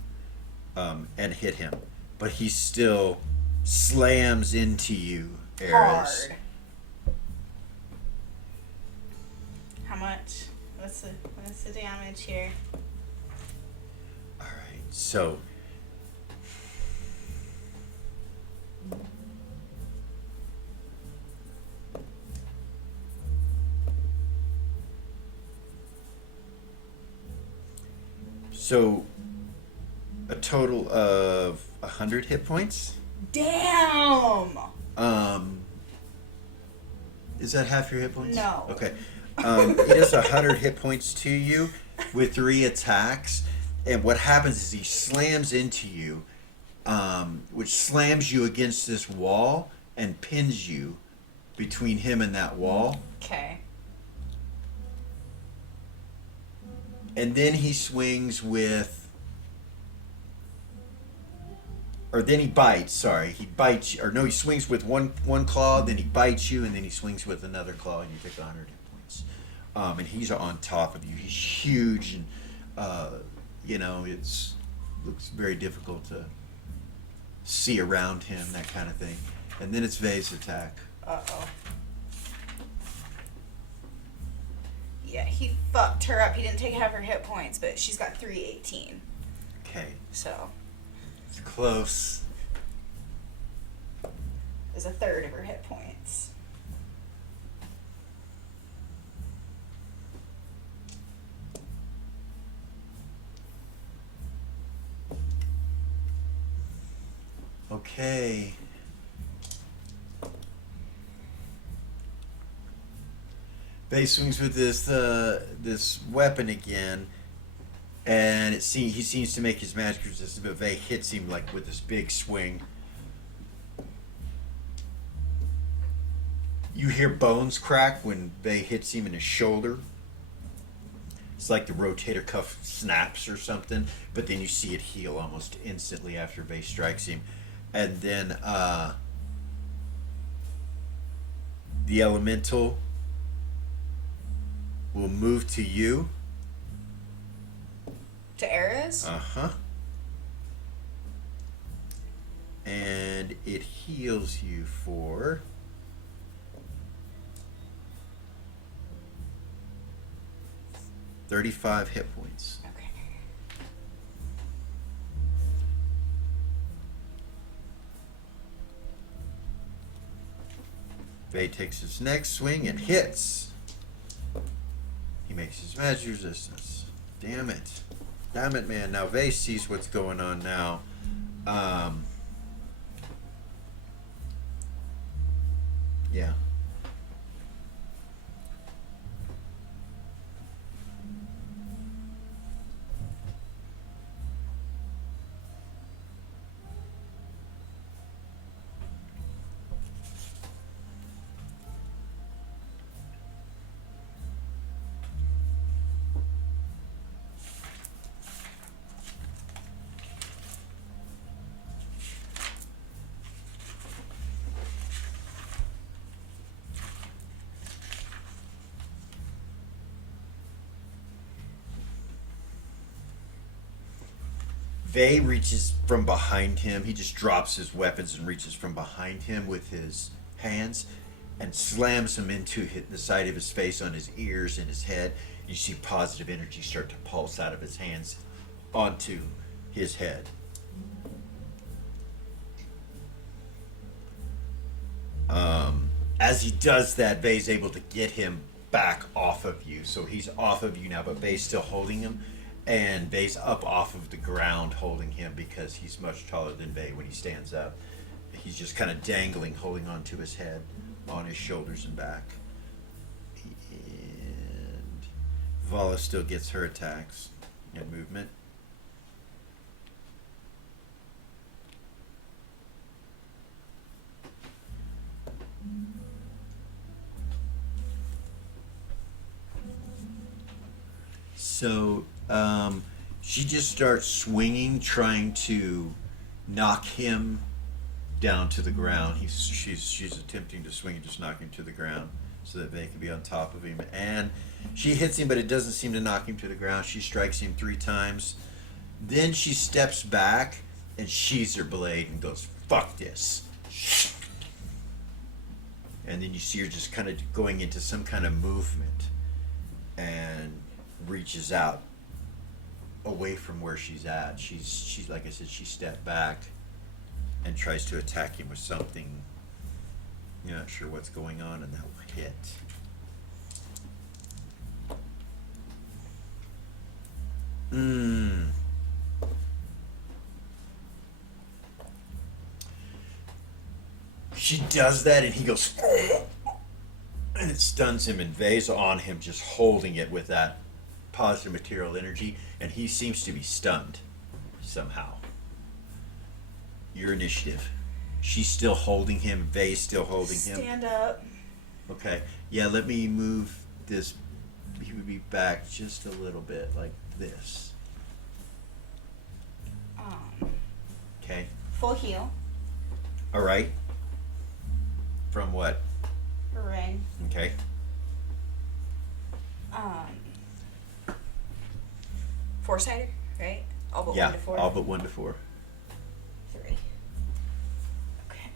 and hit him, but he still slams into you, Aryz. Hard. How much? What's the damage here? All right, so So, a total of 100 hit points. Damn! Is that half your hit points? No. Okay. He does 100 hit points to you with 3 attacks. And what happens is he slams into you, which slams you against this wall and pins you between him and that wall. Okay. And then he swings with, or then he bites. Sorry, he bites, or no, he swings with one claw, then he bites you, and then he swings with another claw, and you take 100 hit points. And he's on top of you. He's huge, and you know, looks very difficult to see around him, that kind of thing. And then it's Vay's attack. Uh-oh. Yeah, he fucked her up. He didn't take half her hit points, but she's got 318. Okay, So, it's close. it's a third of her hit points. Okay. Vay swings with this weapon again, and he seems to make his magic resistant, but Vay hits him like with this big swing. You hear bones crack when Vay hits him in his shoulder. It's like the rotator cuff snaps or something, but then you see it heal almost instantly after Vay strikes him. And then the elemental will move to you. To Aryz? Uh-huh. And it heals you for 35 hit points. Okay. Vay takes his next swing and hits. He makes his magic resistance. Damn it. Damn it, man. Now Vay sees what's going on now. Yeah. Vay reaches from behind him. He just drops his weapons and reaches from behind him with his hands and slams him into the side of his face, on his ears and his head. You see positive energy start to pulse out of his hands onto his head. As he does that, Vay's able to get him back off of you. So he's off of you now, but Vay's still holding him. And Vay's up off of the ground holding him because he's much taller than Vay when he stands up. He's just kind of dangling, holding onto his head, on his shoulders and back. And Vala still gets her attacks and movement. So she just starts swinging, trying to knock him down to the ground. She's attempting to swing and just knock him to the ground so that Vay can be on top of him. And she hits him, but it doesn't seem to knock him to the ground. She strikes him 3 times. Then she steps back and sheathes her blade and goes, "Fuck this." And then you see her just kind of going into some kind of movement and reaches out away from where she's at. She's like I said, she stepped back and tries to attack him with something. You're not sure what's going on, and that will hit. she does that, and he goes, and it stuns him, and Vay's on him, just holding it with that positive material energy, and he seems to be stunned somehow. Your initiative. She's still holding him. Vay's still holding him. Stand up. Okay. Yeah, let me move this. He would be back just a little bit, like this. Okay. Full heal. All right. From what? Ring. Okay. Four-sider, right? All but Yeah, 1 to 4. all but 1 to 4. 3. Okay.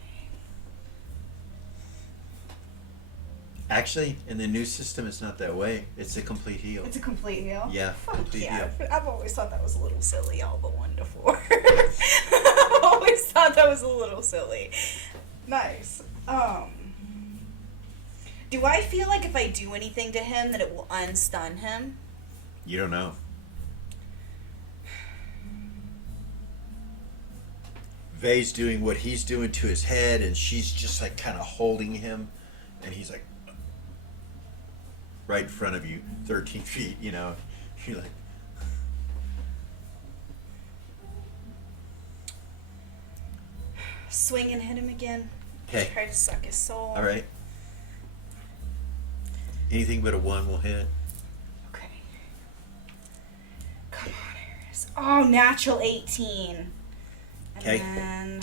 Actually, in the new system, it's not that way. It's a complete heal. It's a complete heal? Yeah, Fuck complete yeah. heal. I've always thought that was a little silly, all but 1 to 4. I've always thought that was a little silly. Nice. Do I feel like if I do anything to him that it will unstun him? You don't know. Vay's doing what he's doing to his head, and she's just like kind of holding him, and he's like right in front of you, 13 feet, you know. You're like, Swing and hit him again. okay, Try to suck his soul. all right. Anything but a 1 will hit. Okay. Come on, Aryz. Oh, natural 18. And Okay. then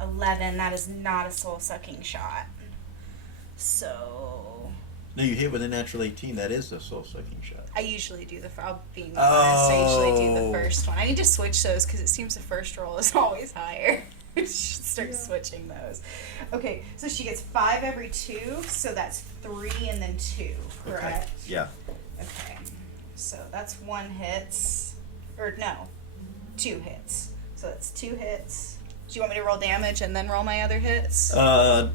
11. That is not a soul-sucking shot. So No, you hit with a natural 18. That is a soul-sucking shot. I usually do I'll being honest, I usually do the Oh. first one. I need to switch those because it seems the first roll is always higher. Should start switching those. Okay, so she gets 5 every 2, so that's 3 and then 2, correct? Okay. Yeah. Okay, so that's 1 hits, or no, 2 hits. So that's 2 hits. Do you want me to roll damage and then roll my other hits? No.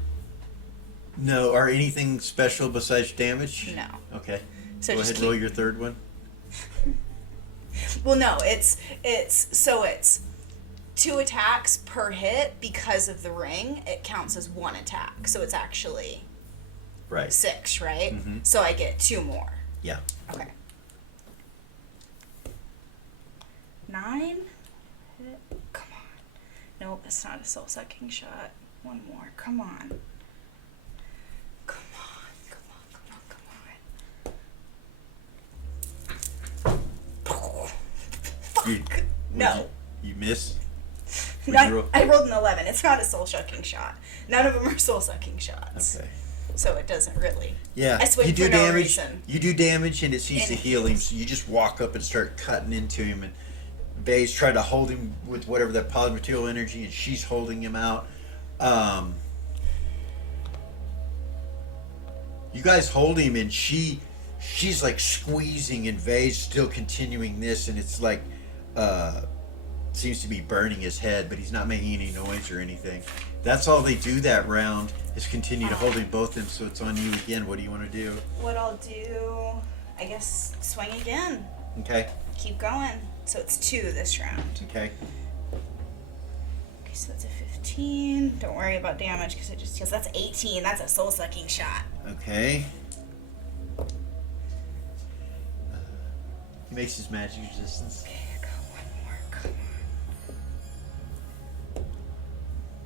Are anything special besides damage? No. Okay. So Go just ahead and roll your third one. Well, no, it's 2 attacks per hit because of the ring. It counts as 1 attack, so it's actually Right. 6, right? Mhm. So I get 2 more. Yeah. Okay. 9. Come on. Nope, that's not a soul-sucking shot. 1 more. Come on. Come on. Come on. Come on. Come on. You, No. You miss? Would Not, you roll- I rolled an 11. It's not a soul-sucking shot. None of them are soul-sucking shots. Okay. So it doesn't really. Yeah. I swing you do for no damage. reason. You do damage, and it seems And to it heal him. heals. So you just walk up and start cutting into him, and Vay's trying to hold him with whatever that positive material energy, and she's holding him out. You guys hold him, and she's like squeezing, and Vay's still continuing this, and it's like seems to be burning his head, but he's not making any noise or anything. That's all they do that round, is continue to hold him both of them. So it's on you again. What do you want to do? What I'll do, I guess, swing again. Okay. Keep going. So it's 2 this round. Okay. Okay, so that's a 15. Don't worry about damage because it just heals. That's 18. That's a soul-sucking shot. Okay. He makes his magic resistance. Okay, I got 1 more. Come on.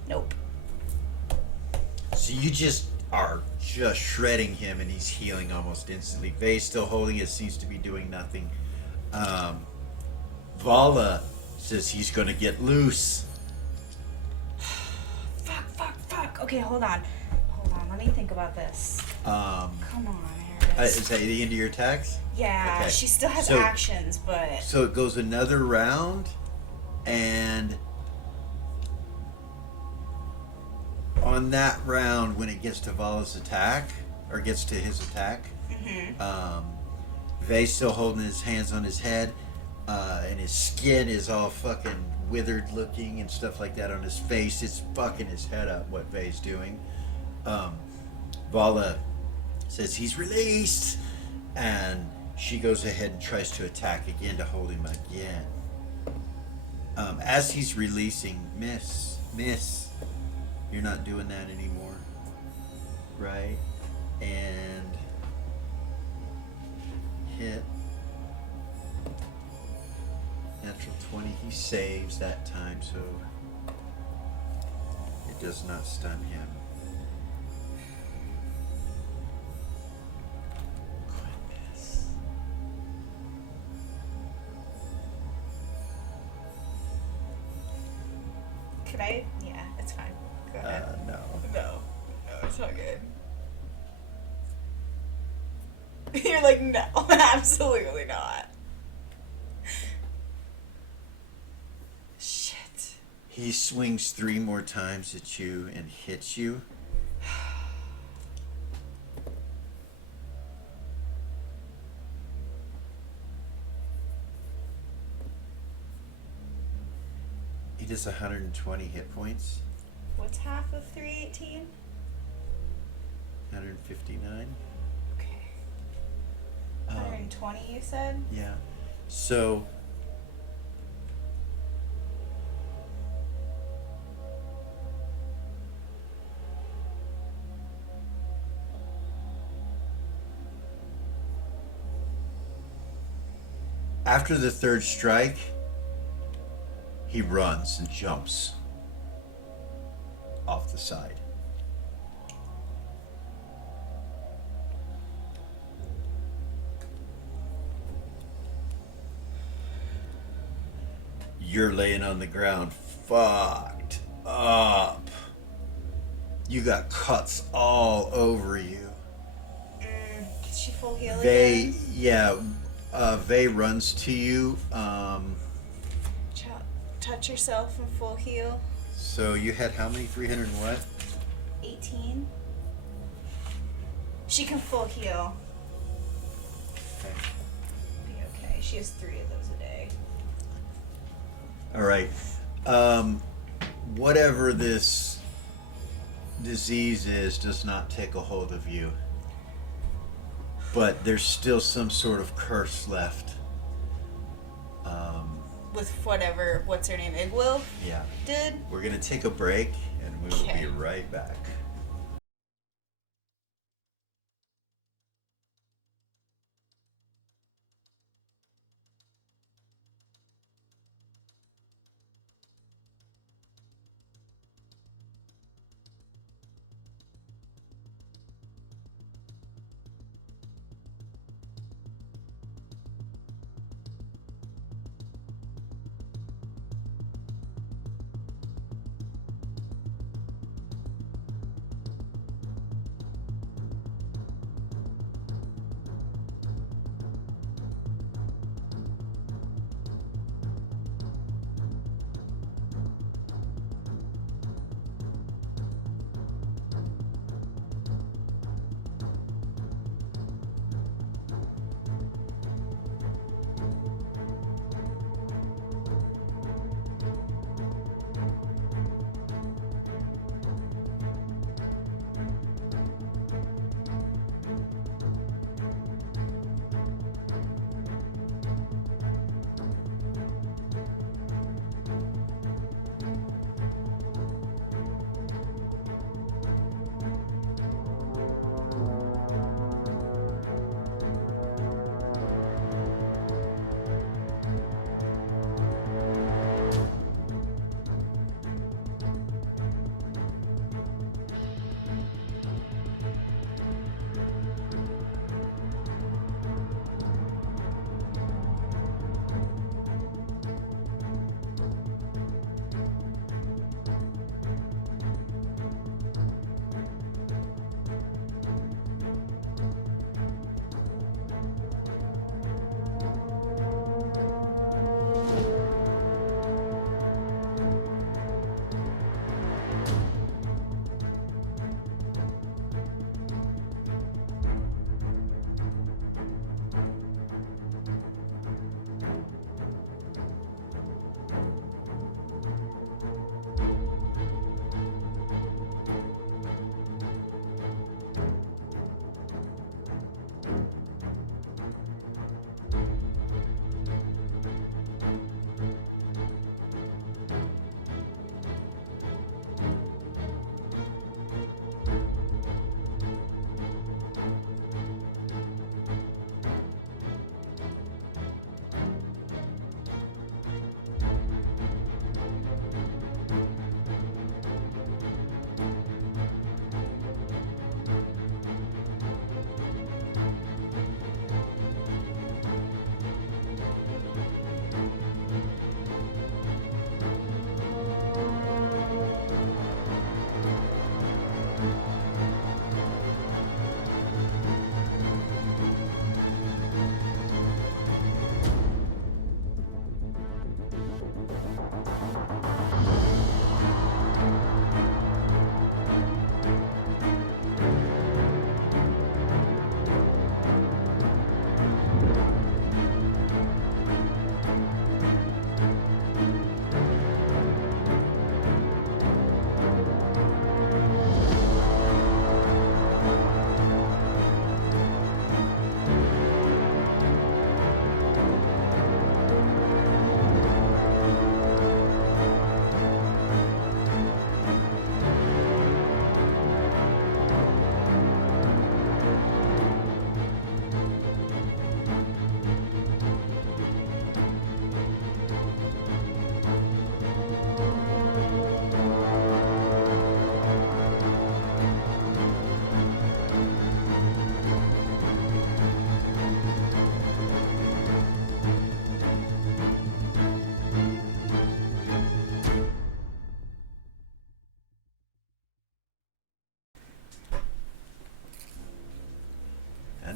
Nope. So you just are just shredding him, and he's healing almost instantly. Vay's still holding it, seems to be doing nothing. Vala says he's going to get loose. Fuck. Okay, hold on. Let me think about this. Come on, Aryz. Is that the end of your attacks? Yeah, Okay. she still has So- actions, but... So it goes another round, and on that round, when it gets to Vala's attack, or gets to his attack, Vay's still holding his hands on his head, and his skin is all fucking withered looking and stuff like that on his face. It's fucking his head up, what Vay's doing. Vala says he's released, and she goes ahead and tries to attack again to hold him again. As he's releasing, miss, you're not doing that anymore. right, and hit. Natural 20. He saves that time, so it does not stun him. Goodness. Could I? Yeah, it's fine. Go ahead. No. No, it's not good. You're like, no, absolutely not. Shit. He swings 3 more times at you and hits you. He does 120 hit points. What's half of 318? 159. Okay. 120, you said? Yeah. So after the 3rd strike, he runs and jumps off the side. You're laying on the ground, fucked up. You got cuts all over you. Is she full heal Vay, again? yeah, Vay runs to you. Touch yourself and full heal. So you had how many? 300 and what? 18. She can full heal. Okay. Be okay. She has 3 of those a day. All right. Whatever this disease is does not take a hold of you. But there's still some sort of curse left. With whatever, what's her name, Igwil Yeah. did? We're going to take a break, and we will Okay. be right back.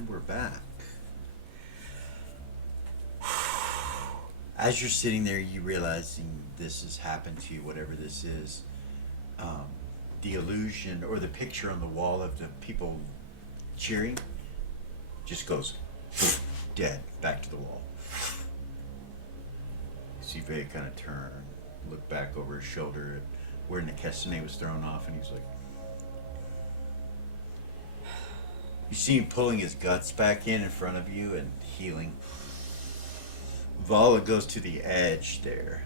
And we're back. As you're sitting there, you realizing this has happened to you, whatever this is. The illusion or the picture on the wall of the people cheering just goes dead back to the wall. See Vay kind of turn, look back over his shoulder at where Nekestane was thrown off, and he's like, you see him pulling his guts back in front of you and healing. Vala goes to the edge there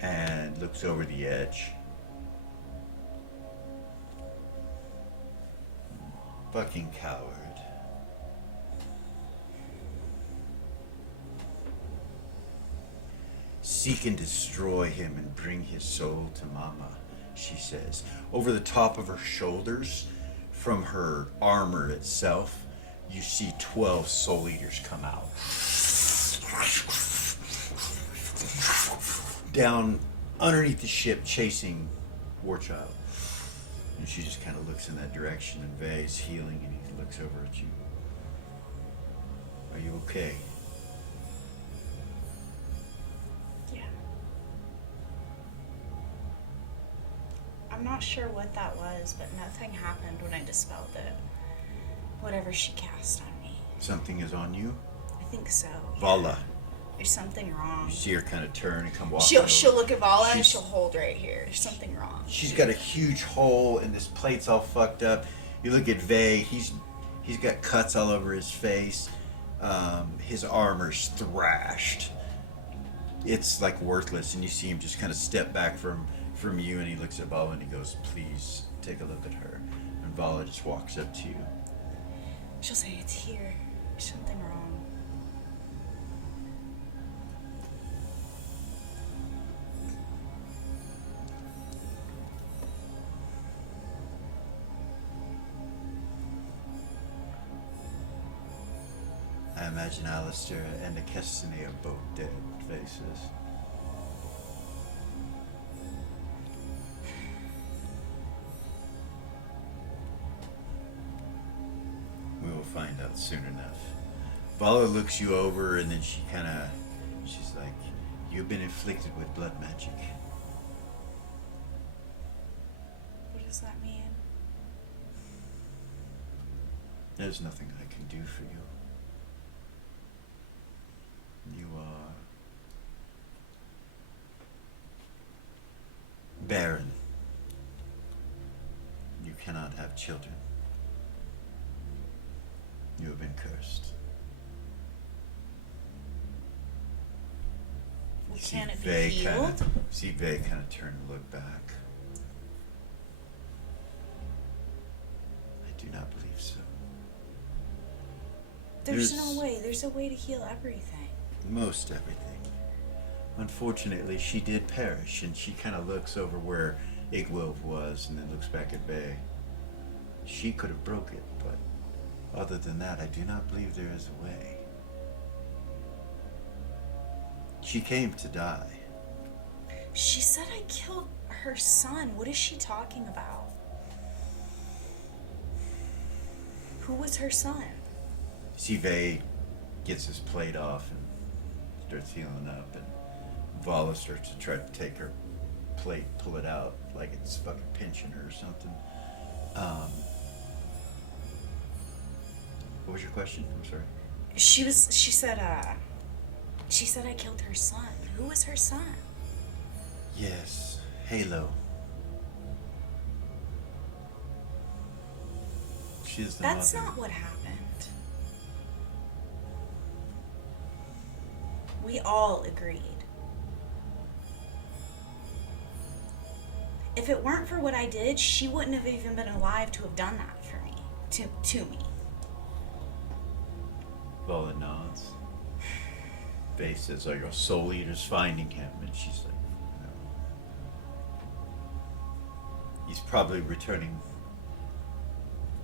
and looks over the edge. Fucking coward. Seek and destroy him and bring his soul to Mama, she says. Over the top of her shoulders, from her armor itself, you see 12 soul eaters come out. Down underneath the ship, chasing Warchild. And she just kind of looks in that direction, and Vay's healing, and he looks over at you. Are you okay? Yeah. I'm not sure what that was, but nothing happened when I dispelled it. Whatever she cast on me. Something is on you? I think so. Vala. There's something wrong. You see her kind of turn and come walking over. She'll look at Vala and she'll hold right here. There's something wrong. She's got a huge hole and this plate's all fucked up. You look at Vay, he's got cuts all over his face. His armor's thrashed. It's like worthless, and you see him just kind of step back from you, and he looks at Vala and he goes, please take a look at her. And Vala just walks up to you. She'll say, it's here. There's something wrong. I imagine Alistair and Nekestane are both dead faces. We will find out soon enough. Vala looks you over, and then she's like, you've been inflicted with blood magic. What does that mean? There's nothing I can do for you. You are barren. You cannot have children. You have been cursed. Well, can it be healed? See Vay kind of turn and look back. I do not believe so. There's no way. There's a way to heal everything. Most everything. Unfortunately, she did perish, and she kind of looks over where Igwilv was and then looks back at Vay. She could have broke it, but other than that, I do not believe there is a way. She came to die. She said I killed her son. What is she talking about? Who was her son? See, Vay gets his plate off and starts healing up, and Vala starts to try to take her plate, pull it out like it's fucking pinching her or something. What was your question? I'm sorry. She said I killed her son. Who was her son? Yes, Halo. She is the That's mother. not what happened. We all agreed. If it weren't for what I did, she wouldn't have even been alive to have done that for me. To me. Vala nods. Vay says, are your soul eaters finding him? And she's like, no. He's probably returning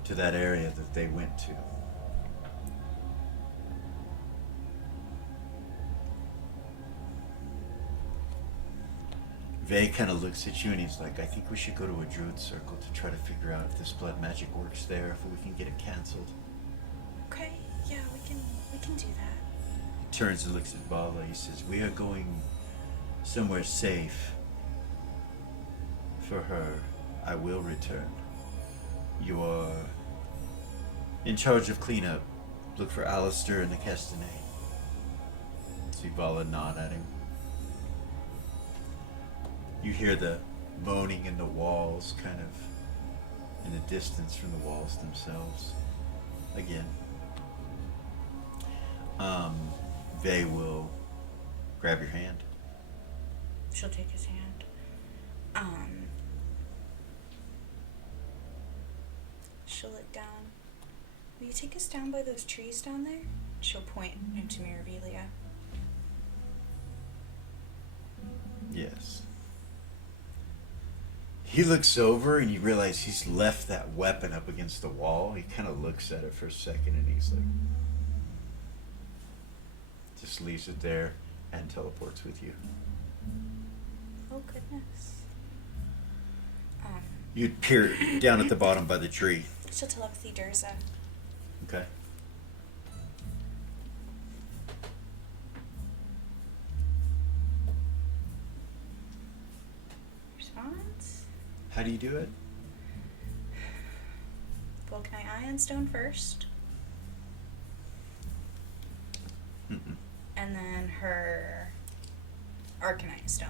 to that area that they went to. Vay kind of looks at you and he's like, I think we should go to a druid circle to try to figure out if this blood magic works there, if we can get it canceled. Okay, yeah, we can do that. He turns and looks at Bala. He says, "We are going somewhere safe. For her, I will return. You are in charge of cleanup. Look for Alistair and the Castanet." See Bala nod at him. You hear the moaning in the walls, kind of in the distance from the walls themselves. Again. They will grab your hand. She'll take his hand. She'll look down. Will you take us down by those trees down there? She'll point into Miravilia. Yes. He looks over and you realize he's left that weapon up against the wall. He kind of looks at it for a second and he's like, just leaves it there and teleports with you. Oh, goodness. You'd peer down at the bottom by the tree. She'll telepathy Durza. Okay. Response? How do you do it? Vulcanite Ion Stone first. Mm-mm. And then her Arcanite Stone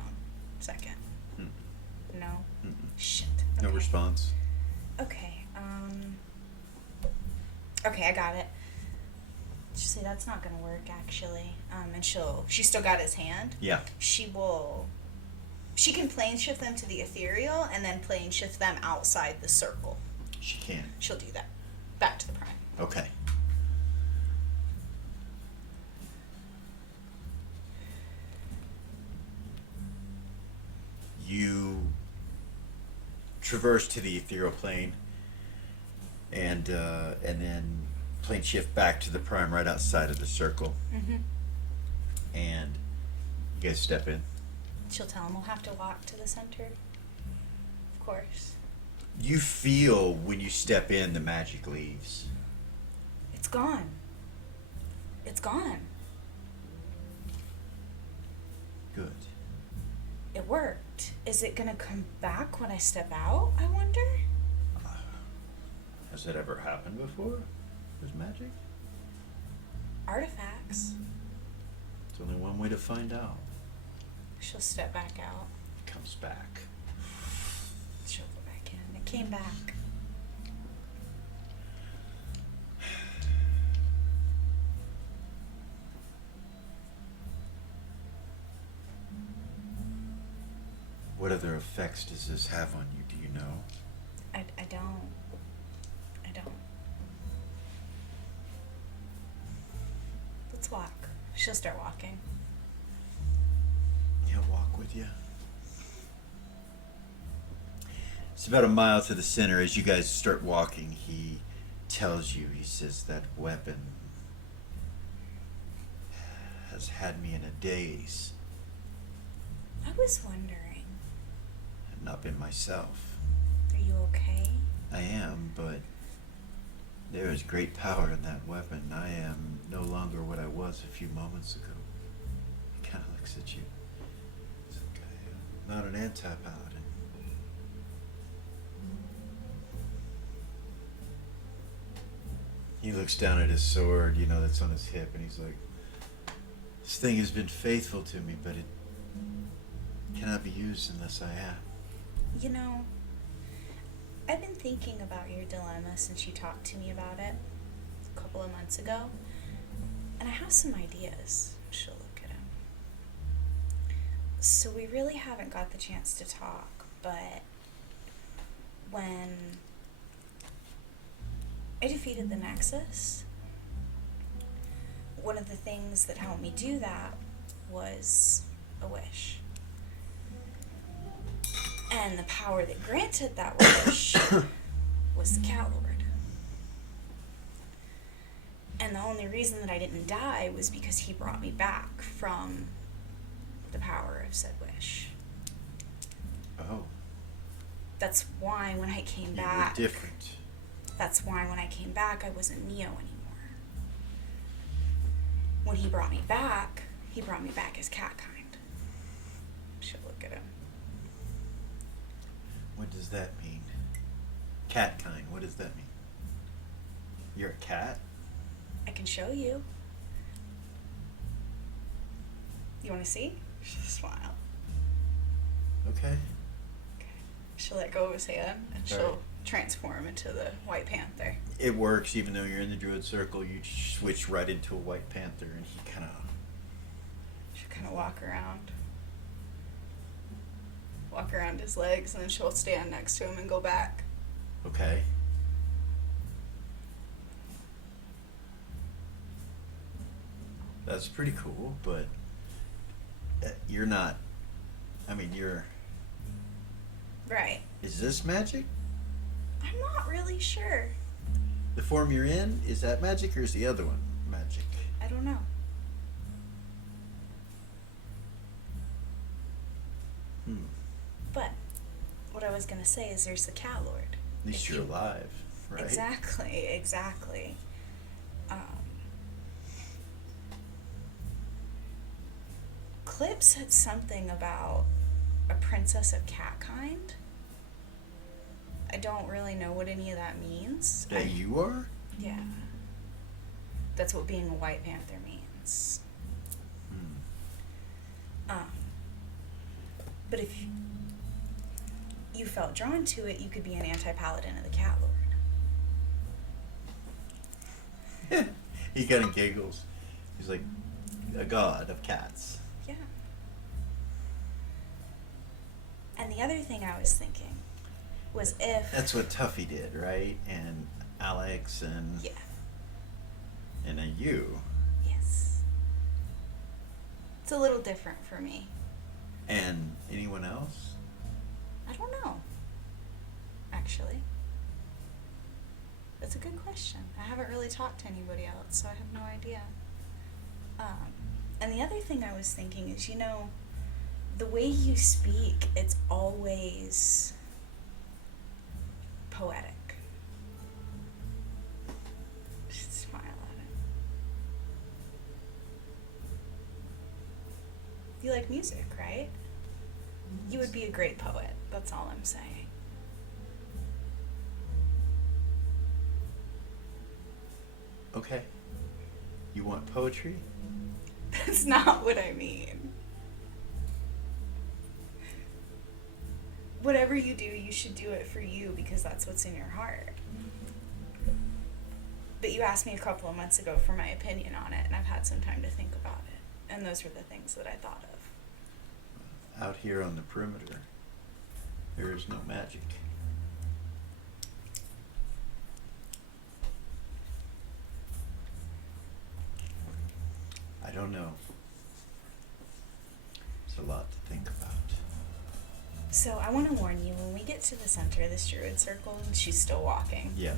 second. Mm-mm. No? Mm-mm. Shit. No Okay. response. Okay, okay, I got it. She'll say that's not gonna work actually. And she's still got his hand. Yeah. She can plane shift them to the ethereal and then plane shift them outside the circle. She can. She'll do that. Back to the prime. Okay. You traverse to the ethereal plane and then plane shift back to the prime right outside of the circle. Mm-hmm. And you guys step in. She'll tell him we'll have to walk to the center. Of course. You feel when you step in the magic leaves. It's gone. It's gone. Good. It worked. Is it gonna come back when I step out, I wonder? Has that ever happened before? There's magic? Artifacts. It's only one way to find out. She'll step back out. It comes back. She'll go back in. It came back. What other effects does this have on you? Do you know? I don't. Let's walk. She'll start walking. Yeah, walk with you. It's about a mile to the center. As you guys start walking, he tells you, he says, that weapon has had me in a daze. I was wondering, I've not been myself. are you okay? I am, but there is great power in that weapon. I am no longer what I was a few moments ago. He kind of looks at you. He's like, I am not an anti-paladin. He looks down at his sword, that's on his hip, and he's like, this thing has been faithful to me, but it cannot be used unless I am. I've been thinking about your dilemma since you talked to me about it a couple of months ago, and I have some ideas. She'll look at him. So we really haven't got the chance to talk, but when I defeated the Nexus, one of the things that helped me do that was a wish. And the power that granted that wish was the Cat Lord. And the only reason that I didn't die was because he brought me back from the power of said wish. Oh. That's why when I came You back... were different. That's why when I came back, I wasn't Neo anymore. when he brought me back as cat kind. Should look at him. What does that mean? Cat kind, what does that mean? You're a cat? I can show you. You want to see? She'll smile. Okay. She'll let go of his hand, and she'll transform into the White Panther. It works, even though you're in the Druid Circle, you switch right into a White Panther, and She'll kind of walk around his legs, and then she'll stand next to him and go back. Okay. That's pretty cool, but you're not, you're... Right. Is this magic? I'm not really sure. The form you're in, is that magic, or is the other one magic? I don't know. But what I was going to say is there's the Cat Lord. At least you're alive, right? Exactly. Clip said something about a princess of cat kind. I don't really know what any of that means. That you are? Yeah. That's what being a White Panther means. But if you felt drawn to it, you could be an anti-paladin of the Cat Lord. He kind of giggles. He's like a god of cats. Yeah. And the other thing I was thinking was if... That's what Tuffy did, right? And Alex and... Yeah. And then you. Yes. It's a little different for me. And anyone else? I don't know. Actually. That's a good question. I haven't really talked to anybody else, so I have no idea. And the other thing I was thinking is, the way you speak, it's always poetic. Just smile at it. You like music, right? You would be a great poet. That's all I'm saying. Okay. You want poetry? That's not what I mean. Whatever you do, you should do it for you because that's what's in your heart. But you asked me a couple of months ago for my opinion on it, and I've had some time to think about it. And those were the things that I thought of. Out here on the perimeter, there is no magic. I don't know. It's a lot to think about. So I want to warn you, when we get to the center of this druid circle, and she's still walking, Yeah.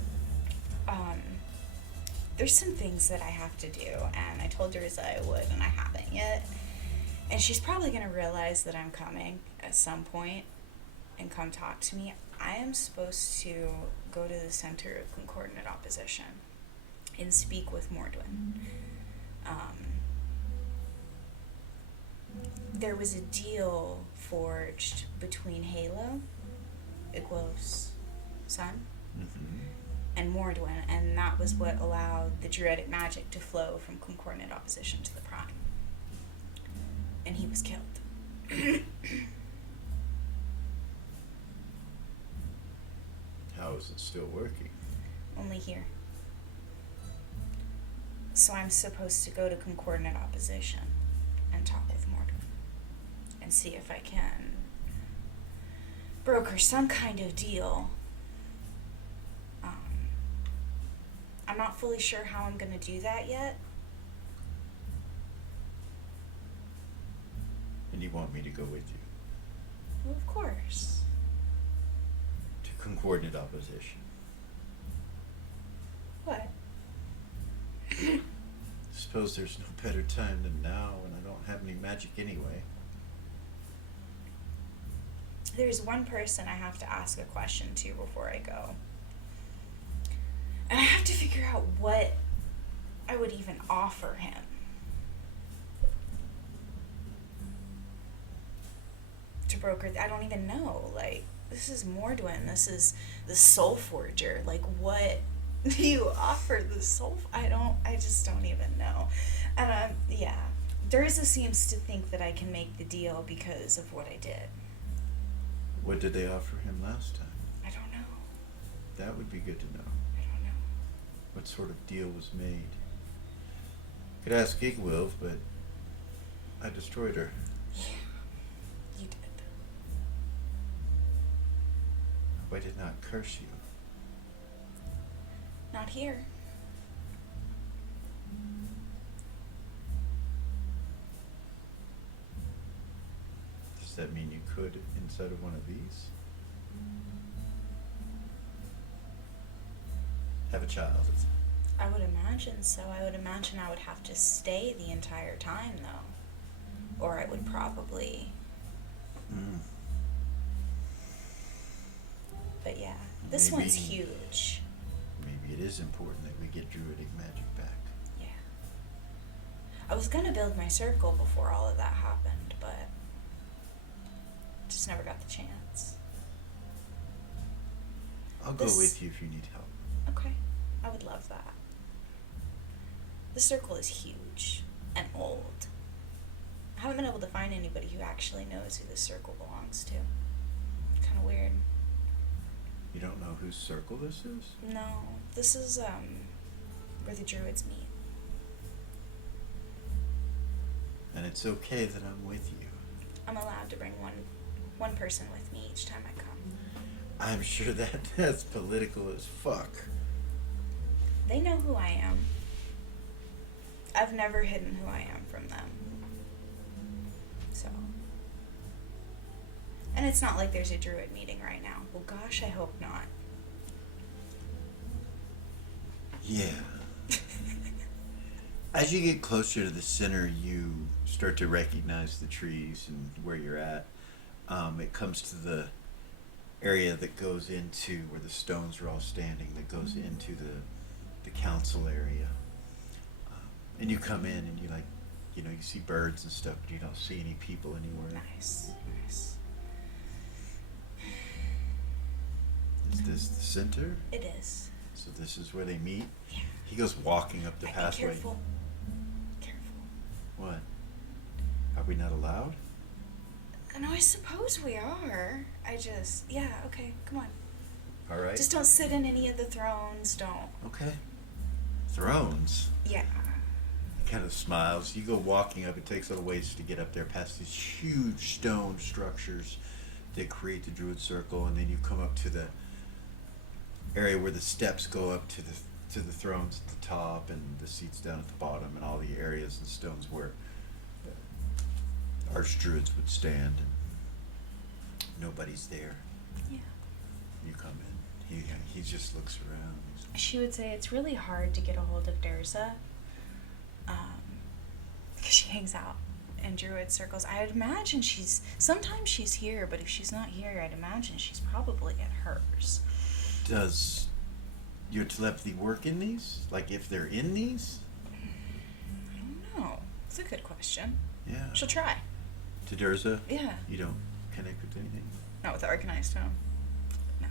there's some things that I have to do, and I told her that I would, and I haven't yet. And she's probably going to realize that I'm coming at some point and come talk to me. I am supposed to go to the center of concordant opposition and speak with Mordwin. There was a deal forged between Halo, Iglos' son, and Mordwin, and that was what allowed the druidic magic to flow from concordant opposition to the prime. And he was killed. How is it still working? Only here. So I'm supposed to go to concordant opposition and talk with Mordwin and see if I can broker some kind of deal. I'm not fully sure how I'm going to do that yet. And you want me to go with you? Well, of course. To concordant opposition. What? Suppose there's no better time than now when I don't have any magic anyway. There's one person I have to ask a question to before I go. And I have to figure out what I would even offer him. to broker. I don't even know. Like, this is Mordwin. This is the Soul Forger. Like, what do you offer the Soul? I just don't even know. And yeah, Durza seems to think that I can make the deal because of what I did. What did they offer him last time? I don't know. That would be good to know. I don't know. What sort of deal was made? Could ask Gigwilf, but I destroyed her. Yeah, you did. I did not curse you. Not here. Does that mean you could inside of one of these? Have a child. I would imagine so. I would imagine I would have to stay the entire time, though. Or I would probably... But yeah, this Maybe- one's huge. Maybe it is important that we get druidic magic back. Yeah. I was gonna build my circle before all of that happened, but just never got the chance. I'll go This- with you if you need help. Okay, I would love that. The circle is huge and old. I haven't been able to find anybody who actually knows who this circle belongs to. Kind of weird. You don't know whose circle this is? No, this is where the druids meet. And it's okay that I'm with you. I'm allowed to bring one person with me each time I come. I'm sure that's political as fuck. They know who I am. I've never hidden who I am from them. So. And it's not like there's a druid meeting right now. Well, gosh, I hope not. Yeah. As you get closer to the center, you start to recognize the trees and where you're at. It comes to the area that goes into where the stones are all standing, that goes into the council area. And you come in and you see birds and stuff, but you don't see any people anywhere. Nice, nice. Is this the center? It is. So this is where they meet? Yeah. He goes walking up the Be pathway. careful. Careful. What? Are we not allowed? No, I suppose we are. Yeah, okay, come on. All right. Just don't sit in any of the thrones, don't. Okay. Thrones? Yeah. He kind of smiles. You go walking up. It takes a little ways to get up there past these huge stone structures that create the druid circle, and then you come up to the area where the steps go up to the thrones at the top and the seats down at the bottom, and all the areas and stones where archdruids would stand, and nobody's there. Yeah. You come in. He just looks around. She would say it's really hard to get a hold of Durza, because she hangs out in druid circles. I'd imagine sometimes she's here, but if she's not here, I'd imagine she's probably at hers. Does your telepathy work in these? Like, if they're in these? I don't know. It's a good question. Yeah. She'll try. To Durza? Yeah. You don't connect with anything? Not with the organized tone. No.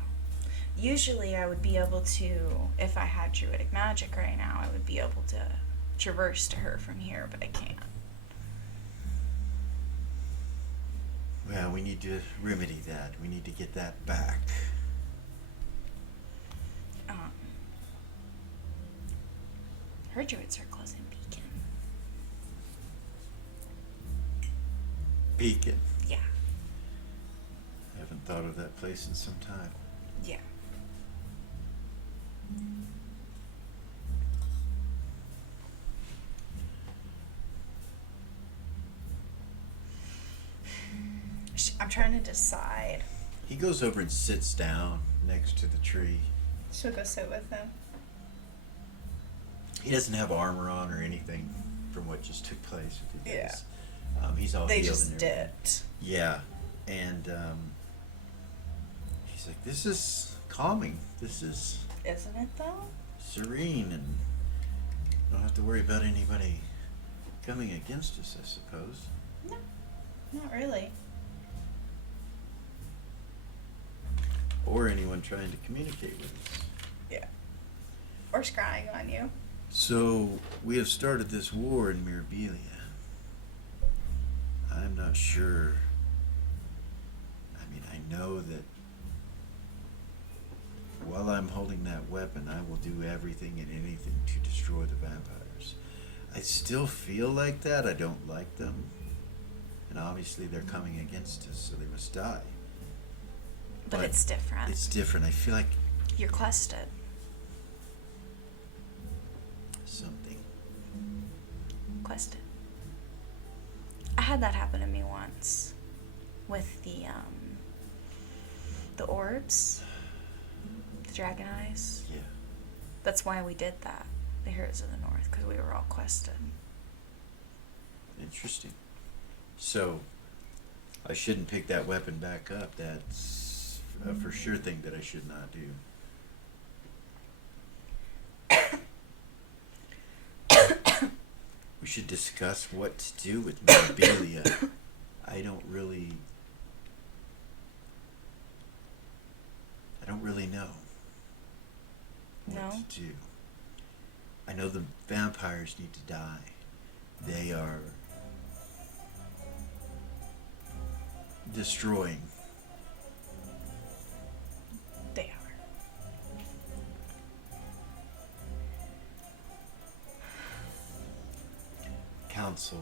Usually I would be able to, if I had druidic magic right now, I would be able to traverse to her from here, but I can't. Well, we need to remedy that. We need to get that back. Her druid circle is in Beacon. Beacon. Yeah. I haven't thought of that place in some time. Yeah. I'm trying to decide. He goes over and sits down next to the tree. She'll go sit with him. He doesn't have armor on or anything from what just took place with you guys. He's all They healed just and everything. dipped. Yeah. And he's like, this is calming. This is Isn't it though? serene, and don't have to worry about anybody coming against us, I suppose. No, not really. Or anyone trying to communicate with us. Yeah. Or scrying on you. So, we have started this war in Mirabilia. I'm not sure. I mean, I know that while I'm holding that weapon, I will do everything and anything to destroy the vampires. I still feel like that. I don't like them. And obviously they're coming against us, so they must die. But it's different. It's different. I feel like You're quested. something. Quested. I had that happen to me once with the orbs, the dragon eyes. Yeah. That's why we did that, the Heroes of the North, because we were all quested. Interesting. So, I shouldn't pick that weapon back up. That's a for sure thing that I should not do. We should discuss what to do with Mirabilia. I don't really know what No? to do. I know the vampires need to die. They are destroying. They are. Council.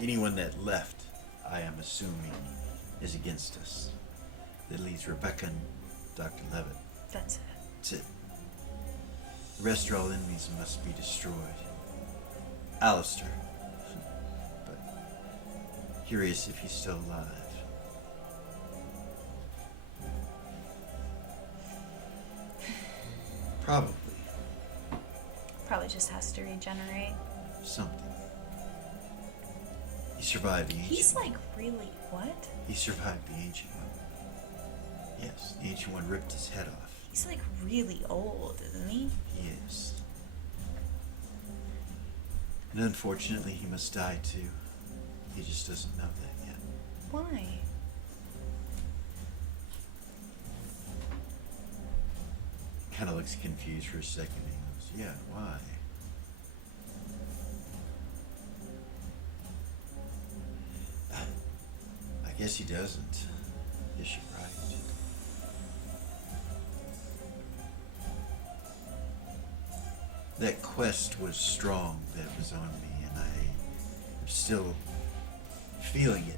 Anyone that left, I am assuming, is against us. That leaves Rebecca and Dr. Levitt. That's it. That's it. The rest are all enemies and must be destroyed. Alistair. But curious if he's still alive. Probably. Probably just has to regenerate. Something. He survived the ancient He's one. like really what? He survived the ancient one. Yes, the ancient one ripped his head off. He's like really old, isn't he? He is. And unfortunately, he must die too. He just doesn't know that yet. Why? Kind of looks confused for a second. He goes, "Yeah, why?" I guess he doesn't. Yes, you're right. That quest was strong that was on me, and I'm still feeling it.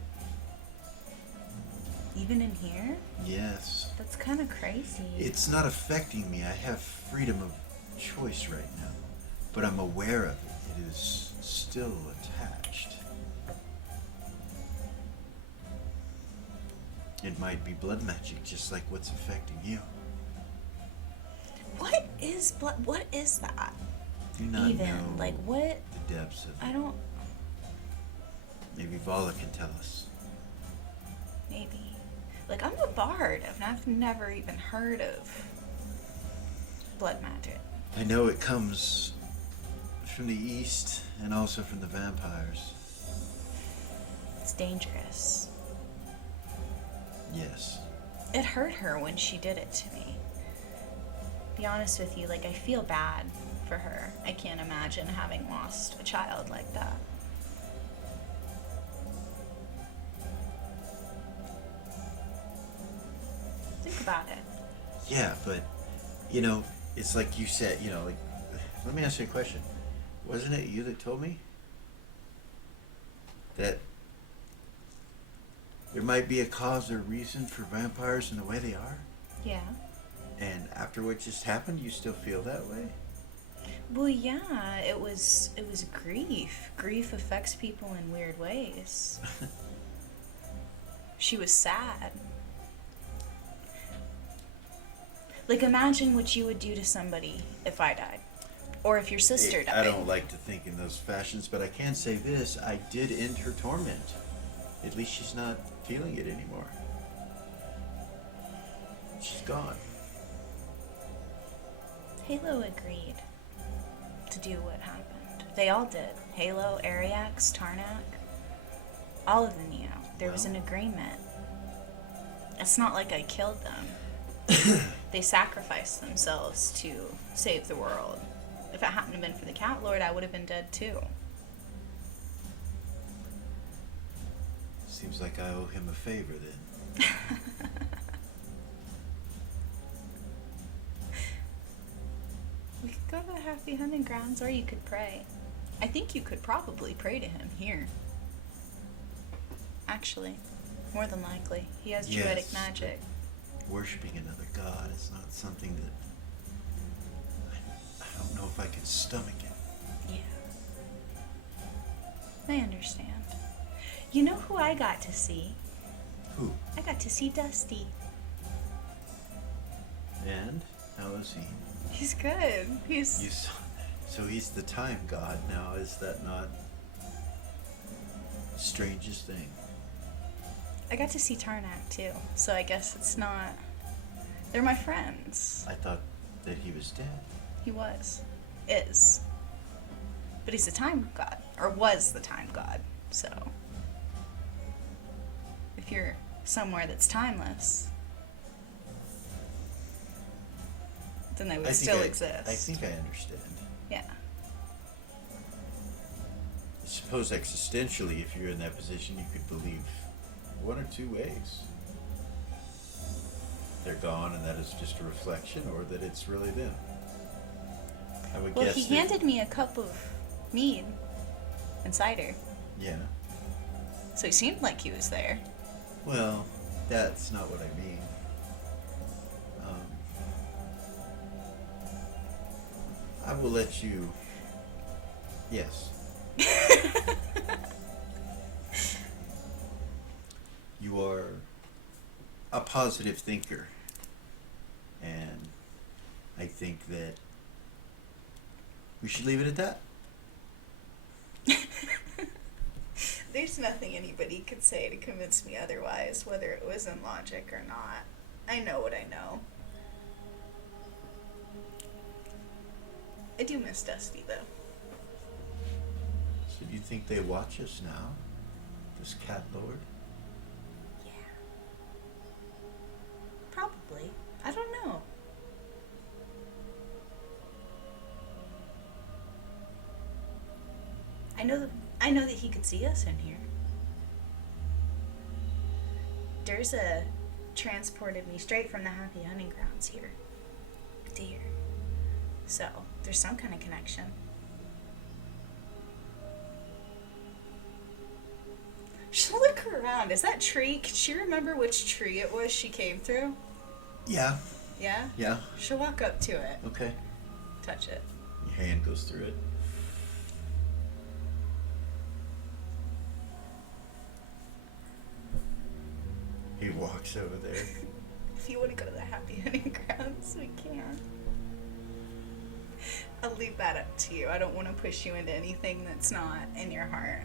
Even in here? Yes. That's kind of crazy. It's not affecting me. I have freedom of choice right now, but I'm aware of it. It is still attached. It might be blood magic, just like what's affecting you. What is blood? What is that? Do not Even know like what? the depths of it. I don't. Maybe Vala can tell us. Maybe. Like I'm a bard, and I've never even heard of blood magic. I know it comes from the east and also from the vampires. It's dangerous. Yes. It hurt her when she did it to me. Be honest with you, like I feel bad for her. I can't imagine having lost a child like that. Think about it. Yeah, but, it's like you said, like, let me ask you a question. Wasn't it you that told me that there might be a cause or reason for vampires in the way they are? Yeah. And after what just happened, you still feel that way? Well, yeah, it was grief. Grief affects people in weird ways. She was sad. Like, imagine what you would do to somebody if I died. Or if your sister died. I don't like to think in those fashions, but I can say this. I did end her torment. At least she's not feeling it anymore. She's gone. Halo agreed to do what happened. They all did. Halo, Aryz, Tarnak, all of the Neo. There was an agreement. It's not like I killed them. They sacrificed themselves to save the world. If it hadn't been for the Cat Lord, I would have been dead too. Seems like I owe him a favor then. We could go to the Happy Hunting Grounds, or you could pray. I think you could probably pray to him here. Actually, more than likely. He has druidic Yes. magic. Worshipping another god is not something that I don't know if I can stomach it. Yeah. I understand. You know who I got to see? Who? I got to see Dusty. And how is he? He's good. You saw, so he's the time god now. Is that not the strangest thing? I got to see Tarnak too, so I guess it's not. They're my friends. I thought that he was dead. He was. Is. But he's the time god. Or was the time god, so. If you're somewhere that's timeless, then they would still exist. I think I understand. Yeah. I suppose existentially, if you're in that position, you could believe one or two ways. They're gone and that is just a reflection, or that it's really them. I would Well, guess he handed me a cup of mead and cider, Yeah. so he seemed like he was there. Well, that's not what I mean. I will let you. Yes. You are a positive thinker, and I think that we should leave it at that. There's nothing anybody could say to convince me otherwise, whether it was in logic or not. I know what I know. I do miss Dusty, though. So do you think they watch us now? This cat lord? Yeah. Probably. I don't know. I know that he could see us in here. Durza transported me straight from the Happy Hunting Grounds here to here. So, there's some kind of connection. She'll look around. Is that tree? Can she remember which tree it was she came through? Yeah. Yeah? Yeah. She'll walk up to it. Okay. Touch it. Your hand goes through it. He walks over there. If you want to go to the Happy Hunting Grounds, we can. I'll leave that up to you. I don't want to push you into anything that's not in your heart.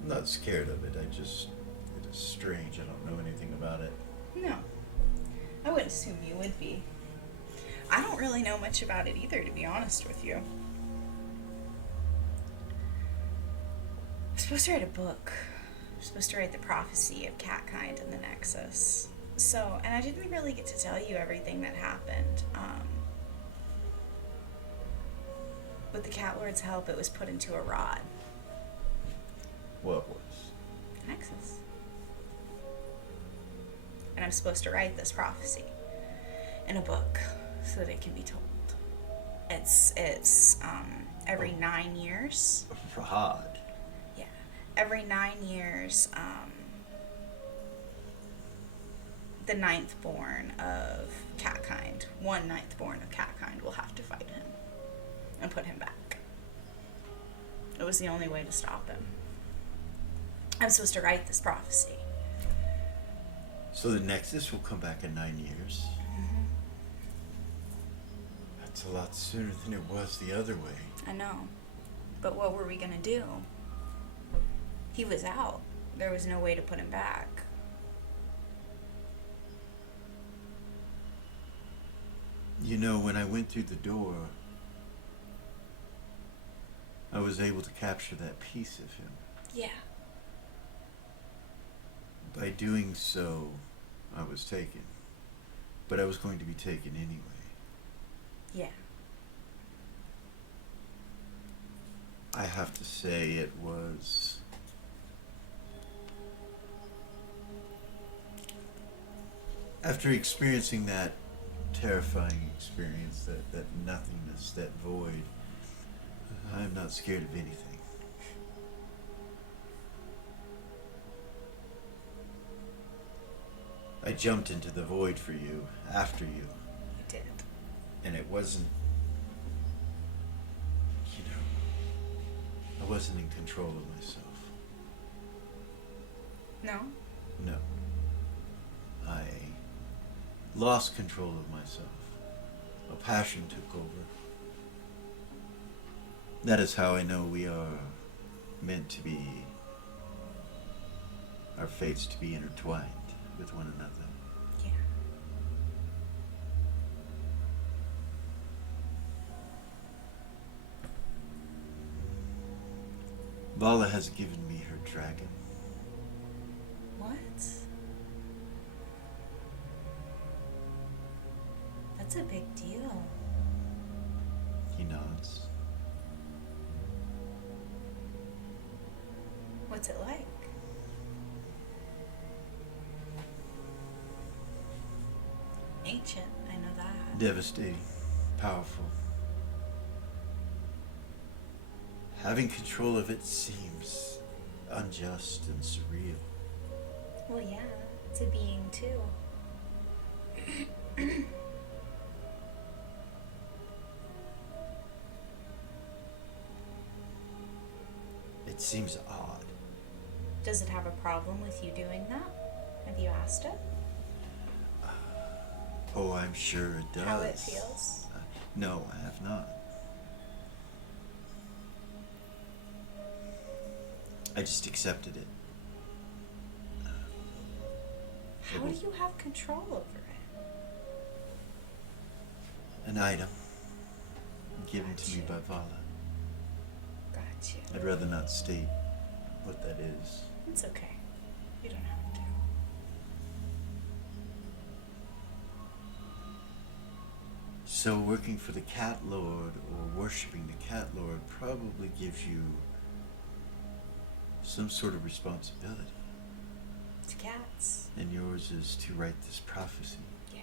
I'm not scared of it. It is strange. I don't know anything about it. No. I would assume you would be. I don't really know much about it either, to be honest with you. I'm supposed to write a book. I'm supposed to write the prophecy of Catkind and the Nexus. So, and I didn't really get to tell you everything that happened. With the Cat Lord's help, it was put into a rod. What was? Nexus. And I'm supposed to write this prophecy in a book so that it can be told. It's every 9 years. Rod. Yeah. Every 9 years, the ninth born of Catkind, one ninth born of Catkind will have to fight him and put him back. It was the only way to stop him. I'm supposed to write this prophecy. So the Nexus will come back in 9 years. Mm-hmm. That's a lot sooner than it was the other way. I know. But what were we gonna do? He was out. There was no way to put him back. You know, when I went through the door, I was able to capture that piece of him. Yeah. By doing so, I was taken. But I was going to be taken anyway. Yeah. I have to say it was... After experiencing that terrifying experience, that nothingness, that void, I'm not scared of anything. I jumped into the void for you, after you. You did. And it wasn't, I wasn't in control of myself. No? No. I lost control of myself. A passion took over. That is how I know we are meant to be, our fates to be intertwined with one another. Yeah. Vala has given me her dragon. What? That's a big deal. He nods. What's it like? Ancient, I know that. Devastating. Powerful. Having control of it seems unjust and surreal. Well, yeah, it's a being too. It seems odd. Does it have a problem with you doing that? Have you asked it? Oh, I'm sure it does. How it feels? No, I have not. I just accepted it. How do you have control over it? An item given to me by Vala. Gotcha. I'd rather not state what that is. It's okay. You don't have to. So working for the Cat Lord or worshipping the Cat Lord probably gives you some sort of responsibility. It's cats. And yours is to write this prophecy. Yeah.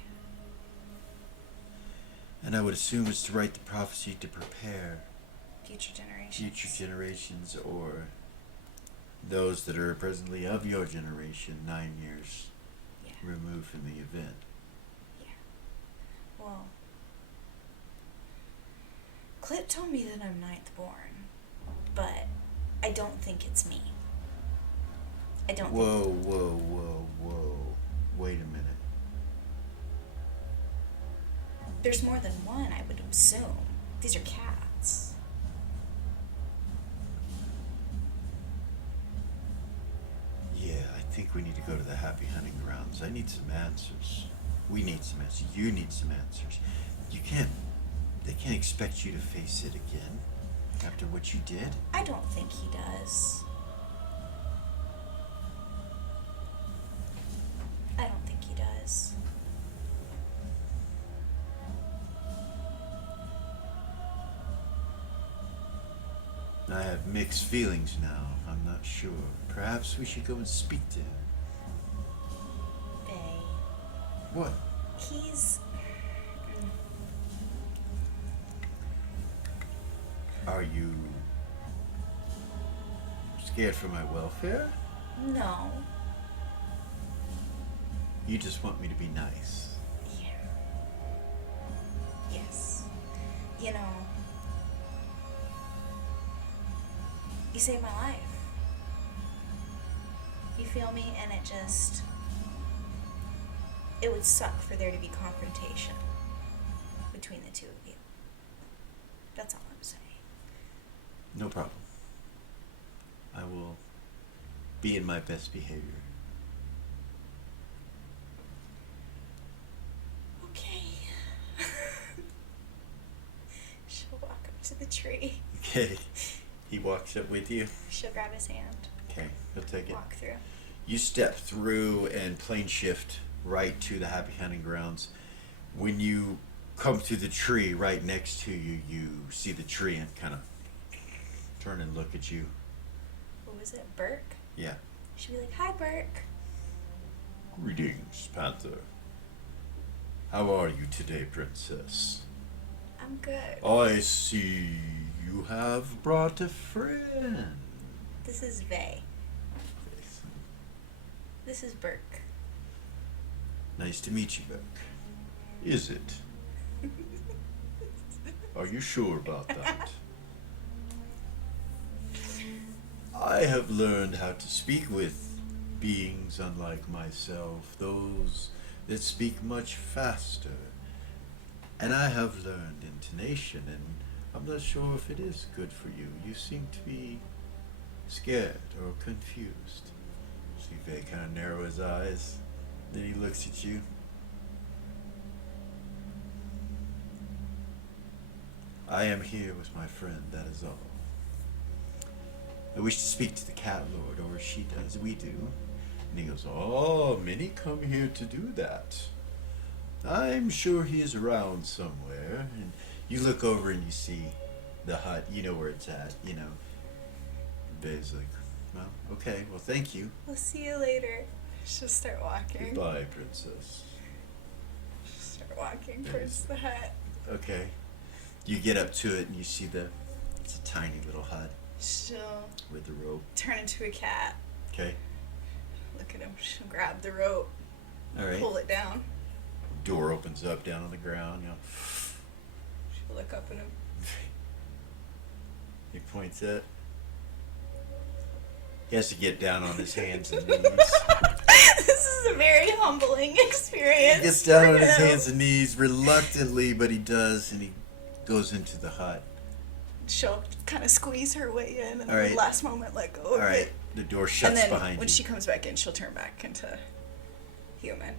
And I would assume it's to write the prophecy to prepare Future generations. future generations or those that are presently of your generation 9 years Yeah. removed from the event. Yeah. Well, Clip told me that I'm ninth born, but I don't think it's me. I don't Whoa, whoa, whoa, whoa. Wait a minute. There's more than one, I would assume. These are cats. Yeah, I think we need to go to the happy hunting grounds. I need some answers. We need some answers. You need some answers. They can't expect you to face it again after what you did. I don't think he does. I don't think he does. I have mixed feelings now. I'm not sure. Perhaps we should go and speak to him. Bay. What? He's... Are you scared for my welfare? No. You just want me to be nice. Yeah. Yes. You know, you saved my life. You feel me? And it would suck for there to be confrontation between the two of you. That's all I'm saying. No problem. I will be in my best behavior. Okay. She'll walk up to the tree. Okay. He walks up with you. She'll grab his hand. Okay, he'll take it. Walk through. You step through and plane shift right to the Happy Hunting Grounds. When you come to the tree right next to you, you see the tree and kind of turn and look at you. What was it, Burke? Yeah. She'd be like, "Hi, Burke." Greetings, Panther. How are you today, Princess? I'm good. I see you have brought a friend. This is Vay. This is Burke. Nice to meet you, Beck. Is it? Are you sure about that? I have learned how to speak with beings unlike myself, those that speak much faster. And I have learned intonation, and I'm not sure if it is good for you. You seem to be scared or confused. See Vay kind of narrow his eyes. Then he looks at you. I am here with my friend, that is all. I wish to speak to the Cat Lord, or she does, we do. And he goes, oh, many come here to do that. I'm sure he is around somewhere. And you look over and you see the hut, you know where it's at, you know. Vay's like, well, okay, well, thank you. We'll see you later. She'll start walking. Goodbye, Princess. She'll start walking towards the hut. Okay. You get up to it and you see it's a tiny little hut She'll with the rope. turn into a cat. Okay. Look at him. She'll grab the rope, All right. pull it down. Door opens up down on the ground. You know. She'll look up at him. He points at. He has to get down on his hands and knees. This is a very humbling experience. He gets down for on his him. hands and knees reluctantly, but he does, and he goes into the hut. She'll kind of squeeze her way in, and All at right. the last moment let go All of right. it. The door And shuts then behind when you. she comes back in, she'll turn back into human.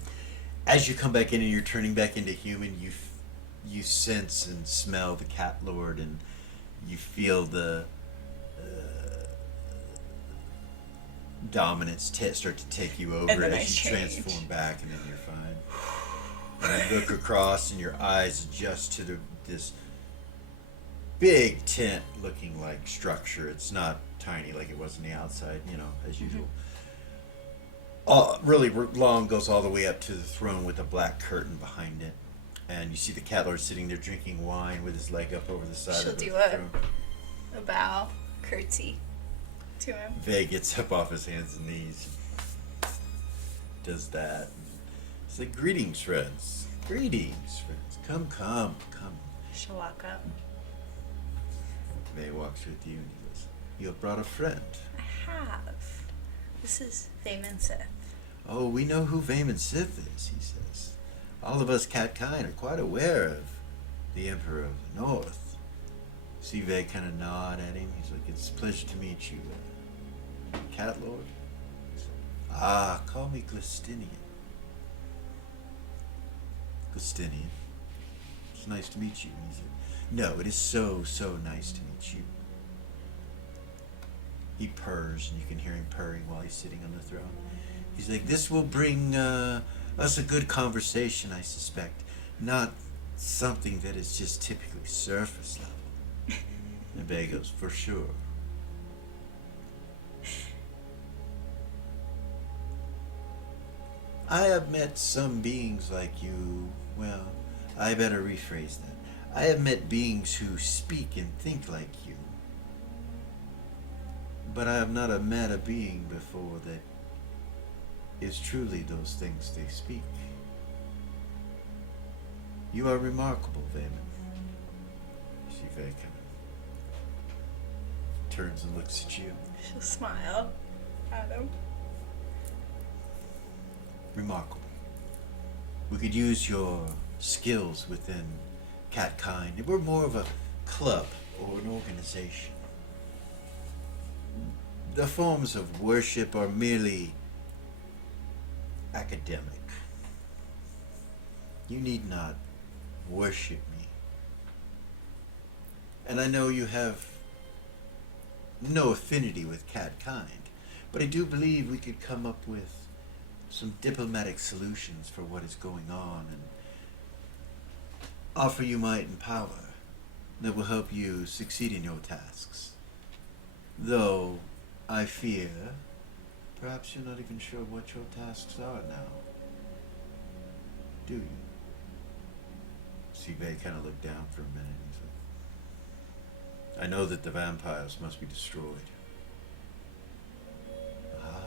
As you come back in and you're turning back into human, you sense and smell the Cat Lord, and you feel the dominance start to take you over And then I as you change. transform back, and then you're fine. And you look across, and your eyes adjust to this big tent looking like structure. It's not tiny like it was on the outside, you know, as usual. Really long, goes all the way up to the throne with a black curtain behind it. And you see the Cat Lord sitting there drinking wine with his leg up over the side She'll of the do a- throne. A bow, curtsy to him. Vay gets up off his hands and knees. Does that. It's like, greetings, friends. Greetings, friends. Come. She'll walk up. Vay walks with you and he goes, you have brought a friend. I have. This is Vayman Sith. Oh, we know who Vayman Sith is, he says. All of us cat kind are quite aware of the Emperor of the North. See Vay kind of nod at him. He's like, it's a pleasure to meet you, Cat Lord. Ah, call me Glistinian. Glistinian. It's nice to meet you. He said, no, it is so nice to meet you. He purrs, and you can hear him purring while he's sitting on the throne. He's like, this will bring us a good conversation, I suspect. Not something that is just typically surface level. And Vay goes, for sure. I have met some beings like you. Well, I better rephrase that. I have met beings who speak and think like you. But I have not met a being before that is truly those things they speak. You are remarkable, Vayman. She very kind of turns and looks at you. She'll smile at him. Remarkable. We could use your skills within Catkind. We're more of a club or an organization. The forms of worship are merely academic. You need not worship me. And I know you have no affinity with Catkind, But I do believe we could come up with some diplomatic solutions for what is going on and offer you might and power that will help you succeed in your tasks. Though, I fear, perhaps you're not even sure what your tasks are now. Do you? Seabay kind of looked down for a minute and said, I know that the vampires must be destroyed. Ah,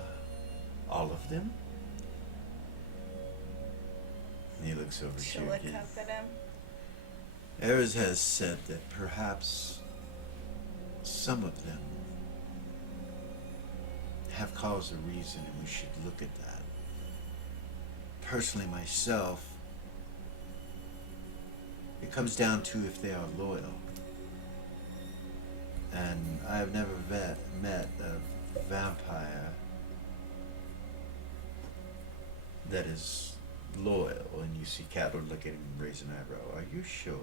all of them? And he looks over She'll to you look again. up at him. Aryz has said that perhaps some of them have cause or reason, and we should look at that. Personally, myself, it comes down to if they are loyal. And I have never met a vampire that is loyal. And you see Catwoman look at him and raise an eyebrow. Are you sure?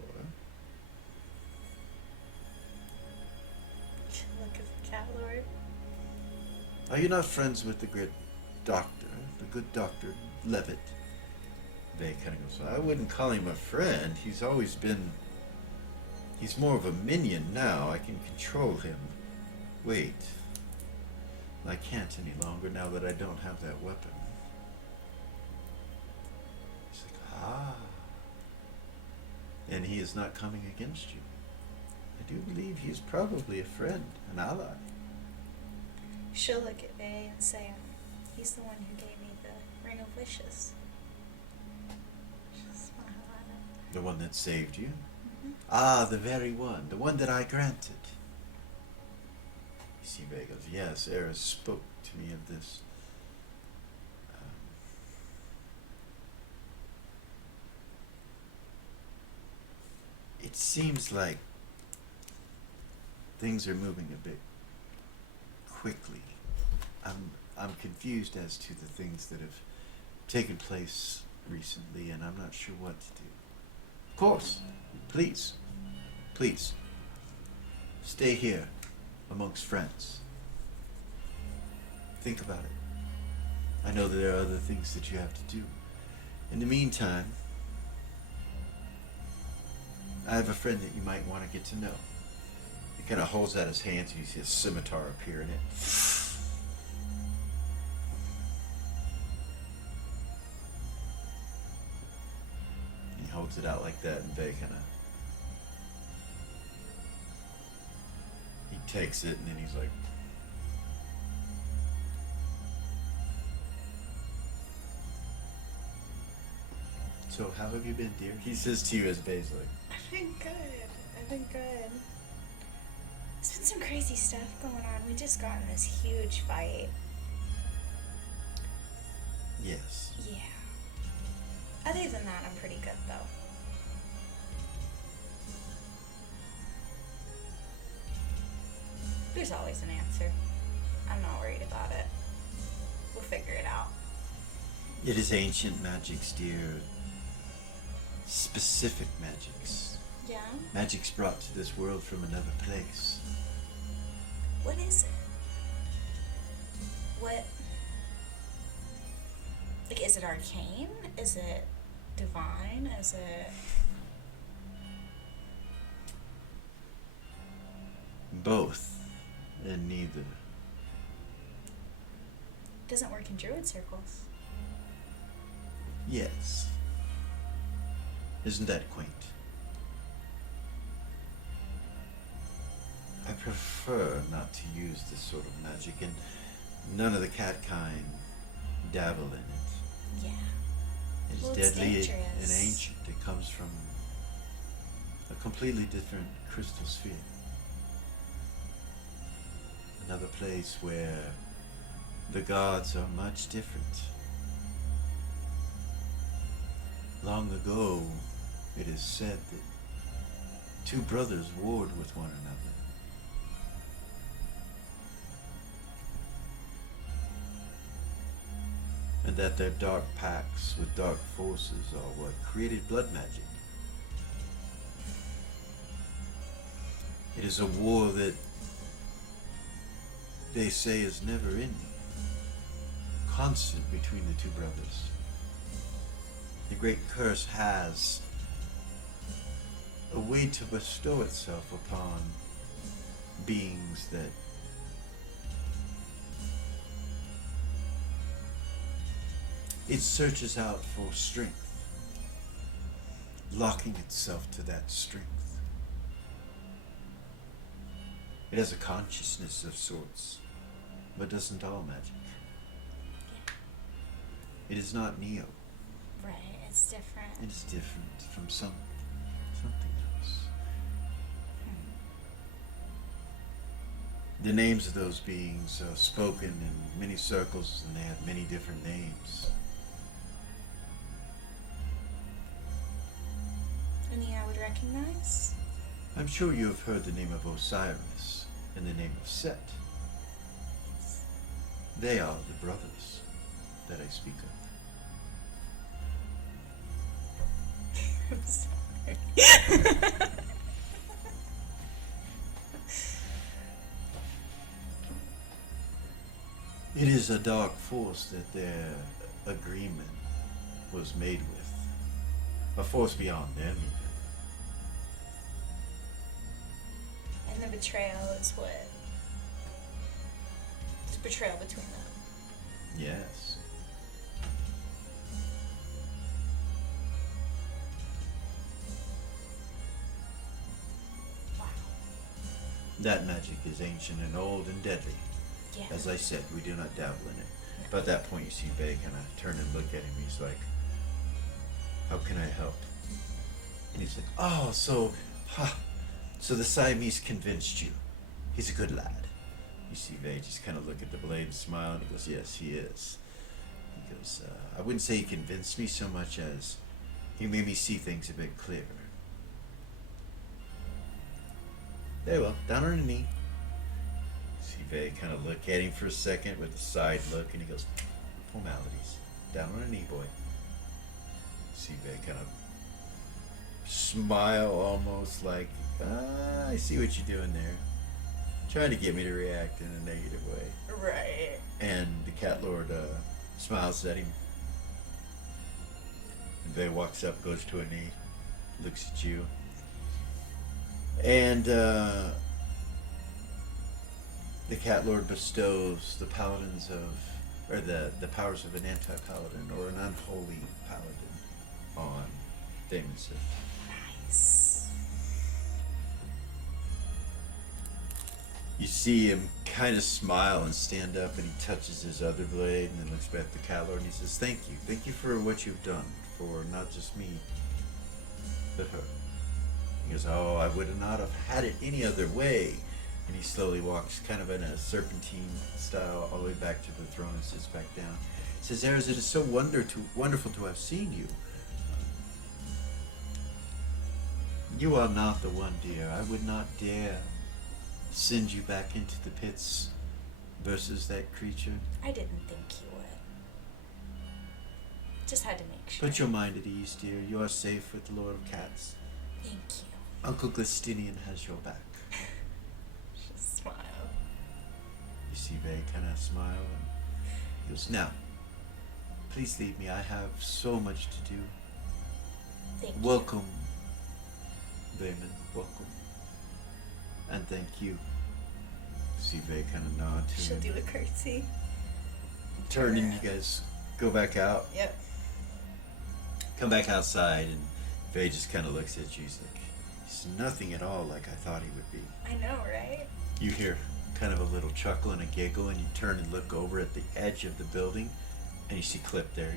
Look at the cat lord. Are you not friends with the great doctor, the good Dr. Levitt? They kind of goes, I wouldn't call him a friend. He's always been... He's more of a minion now. I can control him. Wait. I can't any longer now that I don't have that weapon. He's like, ah. And he is not coming against you. I do believe he's probably a friend, an ally. She'll look at Bay and say, he's the one who gave me the Ring of Wishes. She'll smile at him. The one that saved you? Mm-hmm. Ah, the very one. The one that I granted. You see, Bay goes, yes, Aryz spoke to me of this. It seems like things are moving a bit quickly. I'm confused as to the things that have taken place recently, and I'm not sure what to do. Of course, please, stay here amongst friends. Think about it. I know that there are other things that you have to do. In the meantime, I have a friend that you might want to get to know. He kind of holds out his hands and you see a scimitar appear in it. He holds it out like that, and Bay kind of... He takes it and then he's like... So how have you been, dear? He says to you as Bay's like... I've been good. I've been good. There's been some crazy stuff going on. We just got in this huge fight. Yes. Yeah. Other than that, I'm pretty good, though. There's always an answer. I'm not worried about it. We'll figure it out. It is ancient magics, dear. Specific magics. Yeah? Magics brought to this world from another place. What is it? What? Like, is it arcane? Is it divine? Is it... Both, and neither. Doesn't work in druid circles. Yes. Isn't that quaint? I prefer not to use this sort of magic, and none of the cat kind dabble in it. Yeah. It is Well, it's deadly and dangerous. ancient. It comes from a completely different crystal sphere. Another place where the gods are much different. Long ago, it is said that two brothers warred with one another. And that their dark pacts with dark forces are what created blood magic. It is a war that they say is never ending. constant between the two brothers. The great curse has a way to bestow itself upon beings that it searches out for strength, locking itself to that strength. It has a consciousness of sorts, but doesn't all magic. It is not Neo. Right, it's different. It is different from something else. The names of those beings are spoken in many circles, and they have many different names. Any I would recognize? I'm sure you have heard the name of Osiris and the name of Set. They are the brothers that I speak of. I'm sorry. It is a dark force that their agreement was made with. A force beyond them, even. And the betrayal is what? It's betrayal between them. Yes. Wow. That magic is ancient and old and deadly. Yeah. As I said, we do not dabble in it. But at that point, you see Bay kind of turn and look at him. He's like, how can I help? And he's like, oh, so the Siamese convinced you. He's a good lad. You see Bay just kind of look at the blade and smile, and he goes, yes, he is. He goes, I wouldn't say he convinced me so much as he made me see things a bit clearer. Very well, down on a knee. They kind of look at him for a second with a side look, and he goes, formalities. Down on a knee, boy. They kind of smile almost like, I see what you're doing there. Trying to get me to react in a negative way. Right. And the cat lord smiles at him. And Vey walks up, goes to a knee, looks at you. And the cat lord bestows the paladins of, or the powers of an anti-paladin or an unholy paladin on things. Nice. You see him kind of smile and stand up, and he touches his other blade and then looks back at the cat lord and he says, thank you for what you've done for not just me, but her. He goes, oh, I would not have had it any other way. And he slowly walks kind of in a serpentine style all the way back to the throne and sits back down. He says, Aryz, it is so wonderful to have seen you. You are not the one, dear. I would not dare send you back into the pits versus that creature. I didn't think you would. Just had to make sure. Put your mind at ease, dear. You are safe with the Lord of Cats. Thank you. Uncle Glistinian has your back. Just smile. You see Vey kind of smile and he goes, now, please leave me. I have so much to do. Thank Welcome, Veyman. Welcome. And thank you. See Vey kind of nod to She'll him. do a curtsy. Turn and you guys go back out. Yep. Come back outside and Vey just kind of looks at you. He's like, he's nothing at all like I thought he would be. I know, right? You hear kind of a little chuckle and a giggle, and you turn and look over at the edge of the building, and you see Clip there.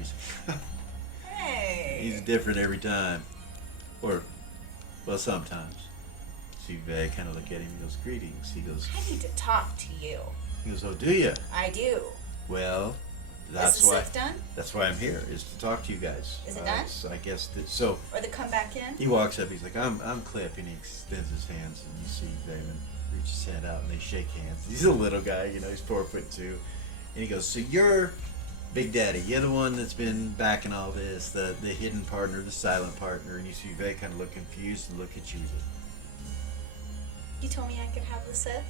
Hey. He's different every time. Or, well, sometimes. See Vey kind of look at him. He goes, greetings. He goes, I need to talk to you. oh, do you? I do. Well, Is that's the why. stuff done? That's why I'm here, is to talk to you guys. Is it done? So I guess that. So Or the come back in? he walks up. He's like, I'm Clip, and he extends his hands, and you see Damon reach his hand out, and they shake hands. He's a little guy, you know. He's 4'2", and he goes, so you're Big Daddy. You're the one that's been backing all this, the hidden partner, the silent partner, and you see Vey kind of look confused and look at you. You told me I could have the Sith?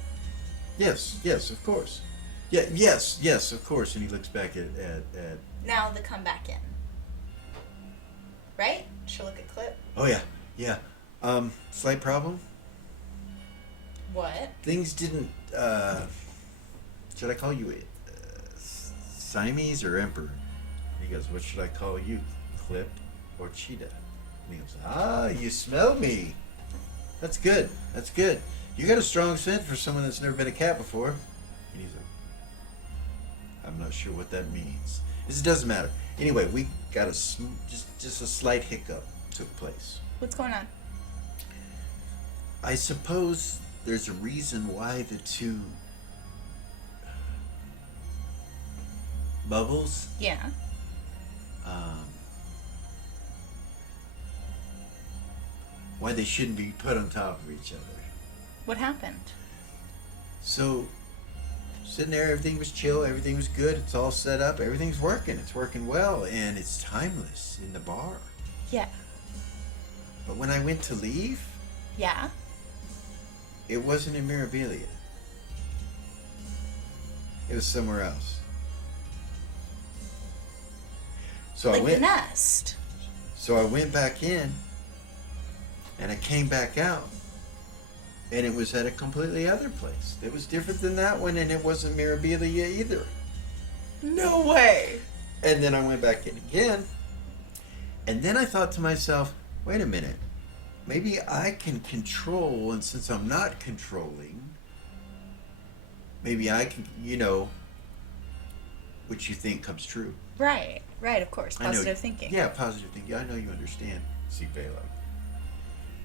Yes, of course. Yeah, yes, of course. And he looks back at Now the come back in. Right? She'll look at Clip. oh yeah. Slight problem. What? Things didn't, should I call you Siamese or Emperor? And he goes, what should I call you? Clip or Cheetah? And he goes, you smell me. That's good. You got a strong scent for someone that's never been a cat before. And he's like, I'm not sure what that means. It doesn't matter. Anyway, we got just a slight hiccup took place. What's going on? I suppose there's a reason why the two bubbles, Yeah. why they shouldn't be put on top of each other. What happened? So, sitting there, everything was chill, everything was good, it's all set up, everything's working, it's working well, and it's timeless in the bar. Yeah. But when I went to leave, Yeah. it wasn't in Mirabilia. It was somewhere else. So Like the nest. So I went back in, and I came back out, and it was at a completely other place. It was different than that one, and it wasn't Mirabilia either. No way. And then I went back in again, and then I thought to myself, wait a minute, maybe I can control, and since I'm not controlling, maybe I can, what you think comes true. Right, of course. Positive thinking. Yeah, positive thinking. I know you understand, see Bela.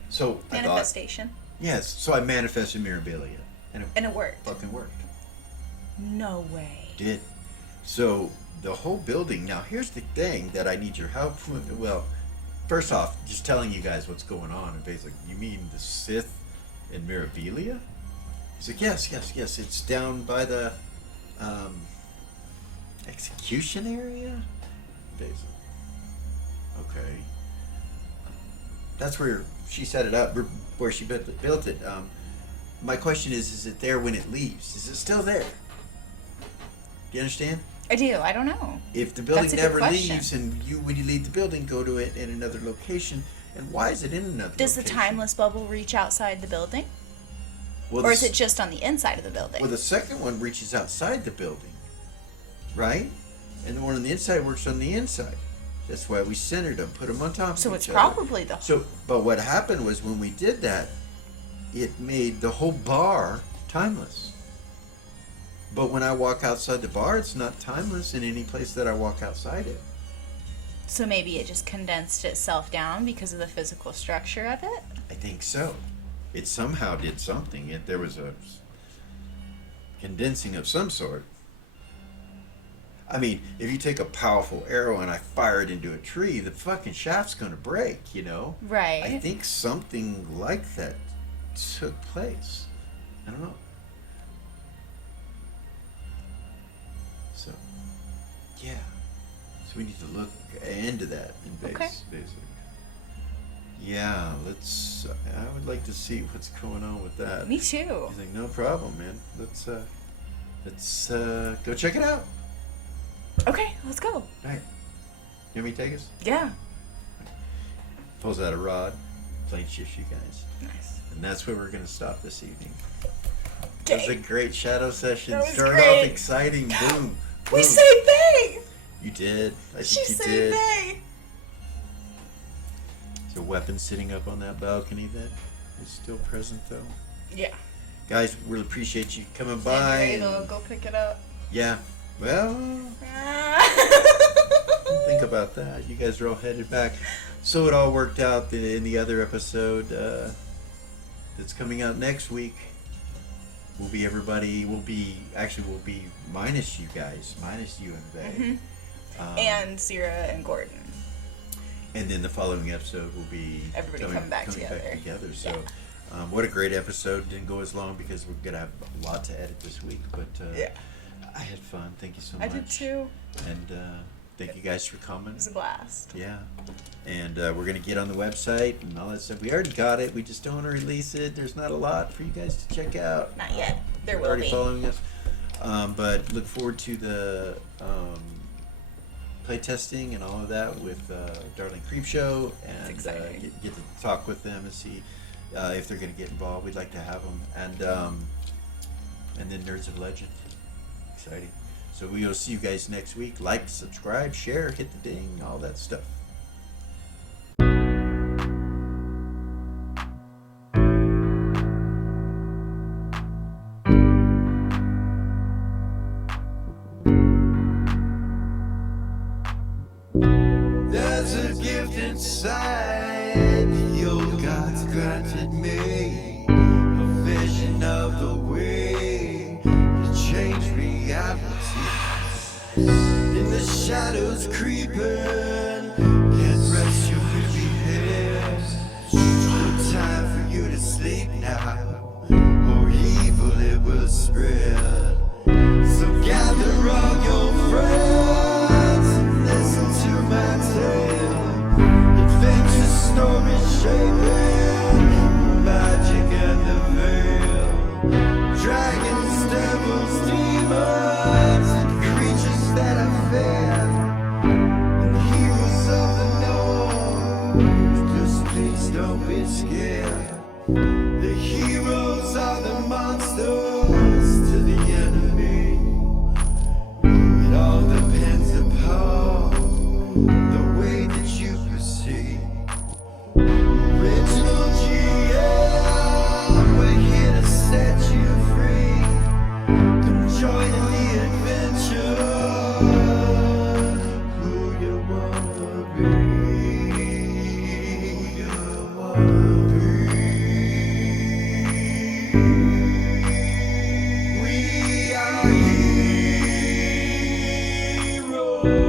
So Manifestation. Yes, so I manifested Mirabilia. And it worked. Fucking worked. No way. Did. So the whole building, now here's the thing that I need your help with. Well, first off, just telling you guys what's going on. And basically, you mean the Sith in Mirabilia? He's like, yes. It's down by the execution area? Basically. Okay. That's where she set it up, where she built it. My question is it there when it leaves? Is it still there? Do you understand? I do. I don't know. If the building That's a never good question. leaves, and when you leave the building, go to it in another location, and why is it in another Does location? the timeless bubble reach outside the building? Well, Or is it just on the inside of the building? Well, the second one reaches outside the building, right? And the one on the inside works on the inside. That's why we centered them, put them on top So of it's each other. probably the... But what happened was when we did that, it made the whole bar timeless. But when I walk outside the bar, it's not timeless in any place that I walk outside it. So maybe it just condensed itself down because of the physical structure of it? I think so. It somehow did something. There was a condensing of some sort. I mean, if you take a powerful arrow and I fire it into a tree, the fucking shaft's gonna break, Right. I think something like that took place. I don't know. So, yeah. So we need to look into that in basically. Yeah, I would like to see what's going on with that. Me too. He's like, no problem, man. Let's go check it out. Okay, let's go. All right. You want me to take us? Yeah. Pulls out a rod. Plane shifts you guys. Nice. And that's where we're going to stop this evening. Okay. It was a great shadow session. That was Started great. off exciting. Boom. We boom. saved Bay! You did. I She think you saved did. Bay! Is there a weapon sitting up on that balcony that is still present, though? Yeah. Guys, really appreciate you coming And by. you're able to go pick it up. Yeah. Well, think about that. You guys are all headed back. So it all worked out in the other episode that's coming out next week. We'll be minus you guys, minus you and Bay. Mm-hmm. And Zira and Gordon. And then the following episode will be Everybody coming back together. So, Yeah. What a great episode. Didn't go as long because we're going to have a lot to edit this week. But Yeah. I had fun. Thank you so I much. did too. And thank you guys for coming. It was a blast. Yeah. And we're going to get on the website and all that stuff. We already got it. We just don't want to release it. There's not a lot for you guys to check out. Not yet. There You're will already be. following us. But look forward to the playtesting and all of that with Darling Creepshow, and get to talk with them and see if they're going to get involved. We'd like to have them, and then Nerds of Legend, exciting. So we will see you guys next week. Like, subscribe, share, hit the ding, all that stuff. There's a gift inside the old gods granted me, a vision of the way to change reality. In the shadows creeping, can't rest your weary head. No time for you to sleep now, or evil it will spread. So gather all your friends and listen to my tale. Adventure story shaping, magic and the veil. Dragons, devils, demons, and creatures that I fear, and heroes of the known. Just please don't be scared. The heroes are the monsters to the enemy. It all depends upon the way that you perceive. OriginalGM, we're here to set you free. Come join in the adventure. Who you wanna be? Who you wanna be? We are heroes.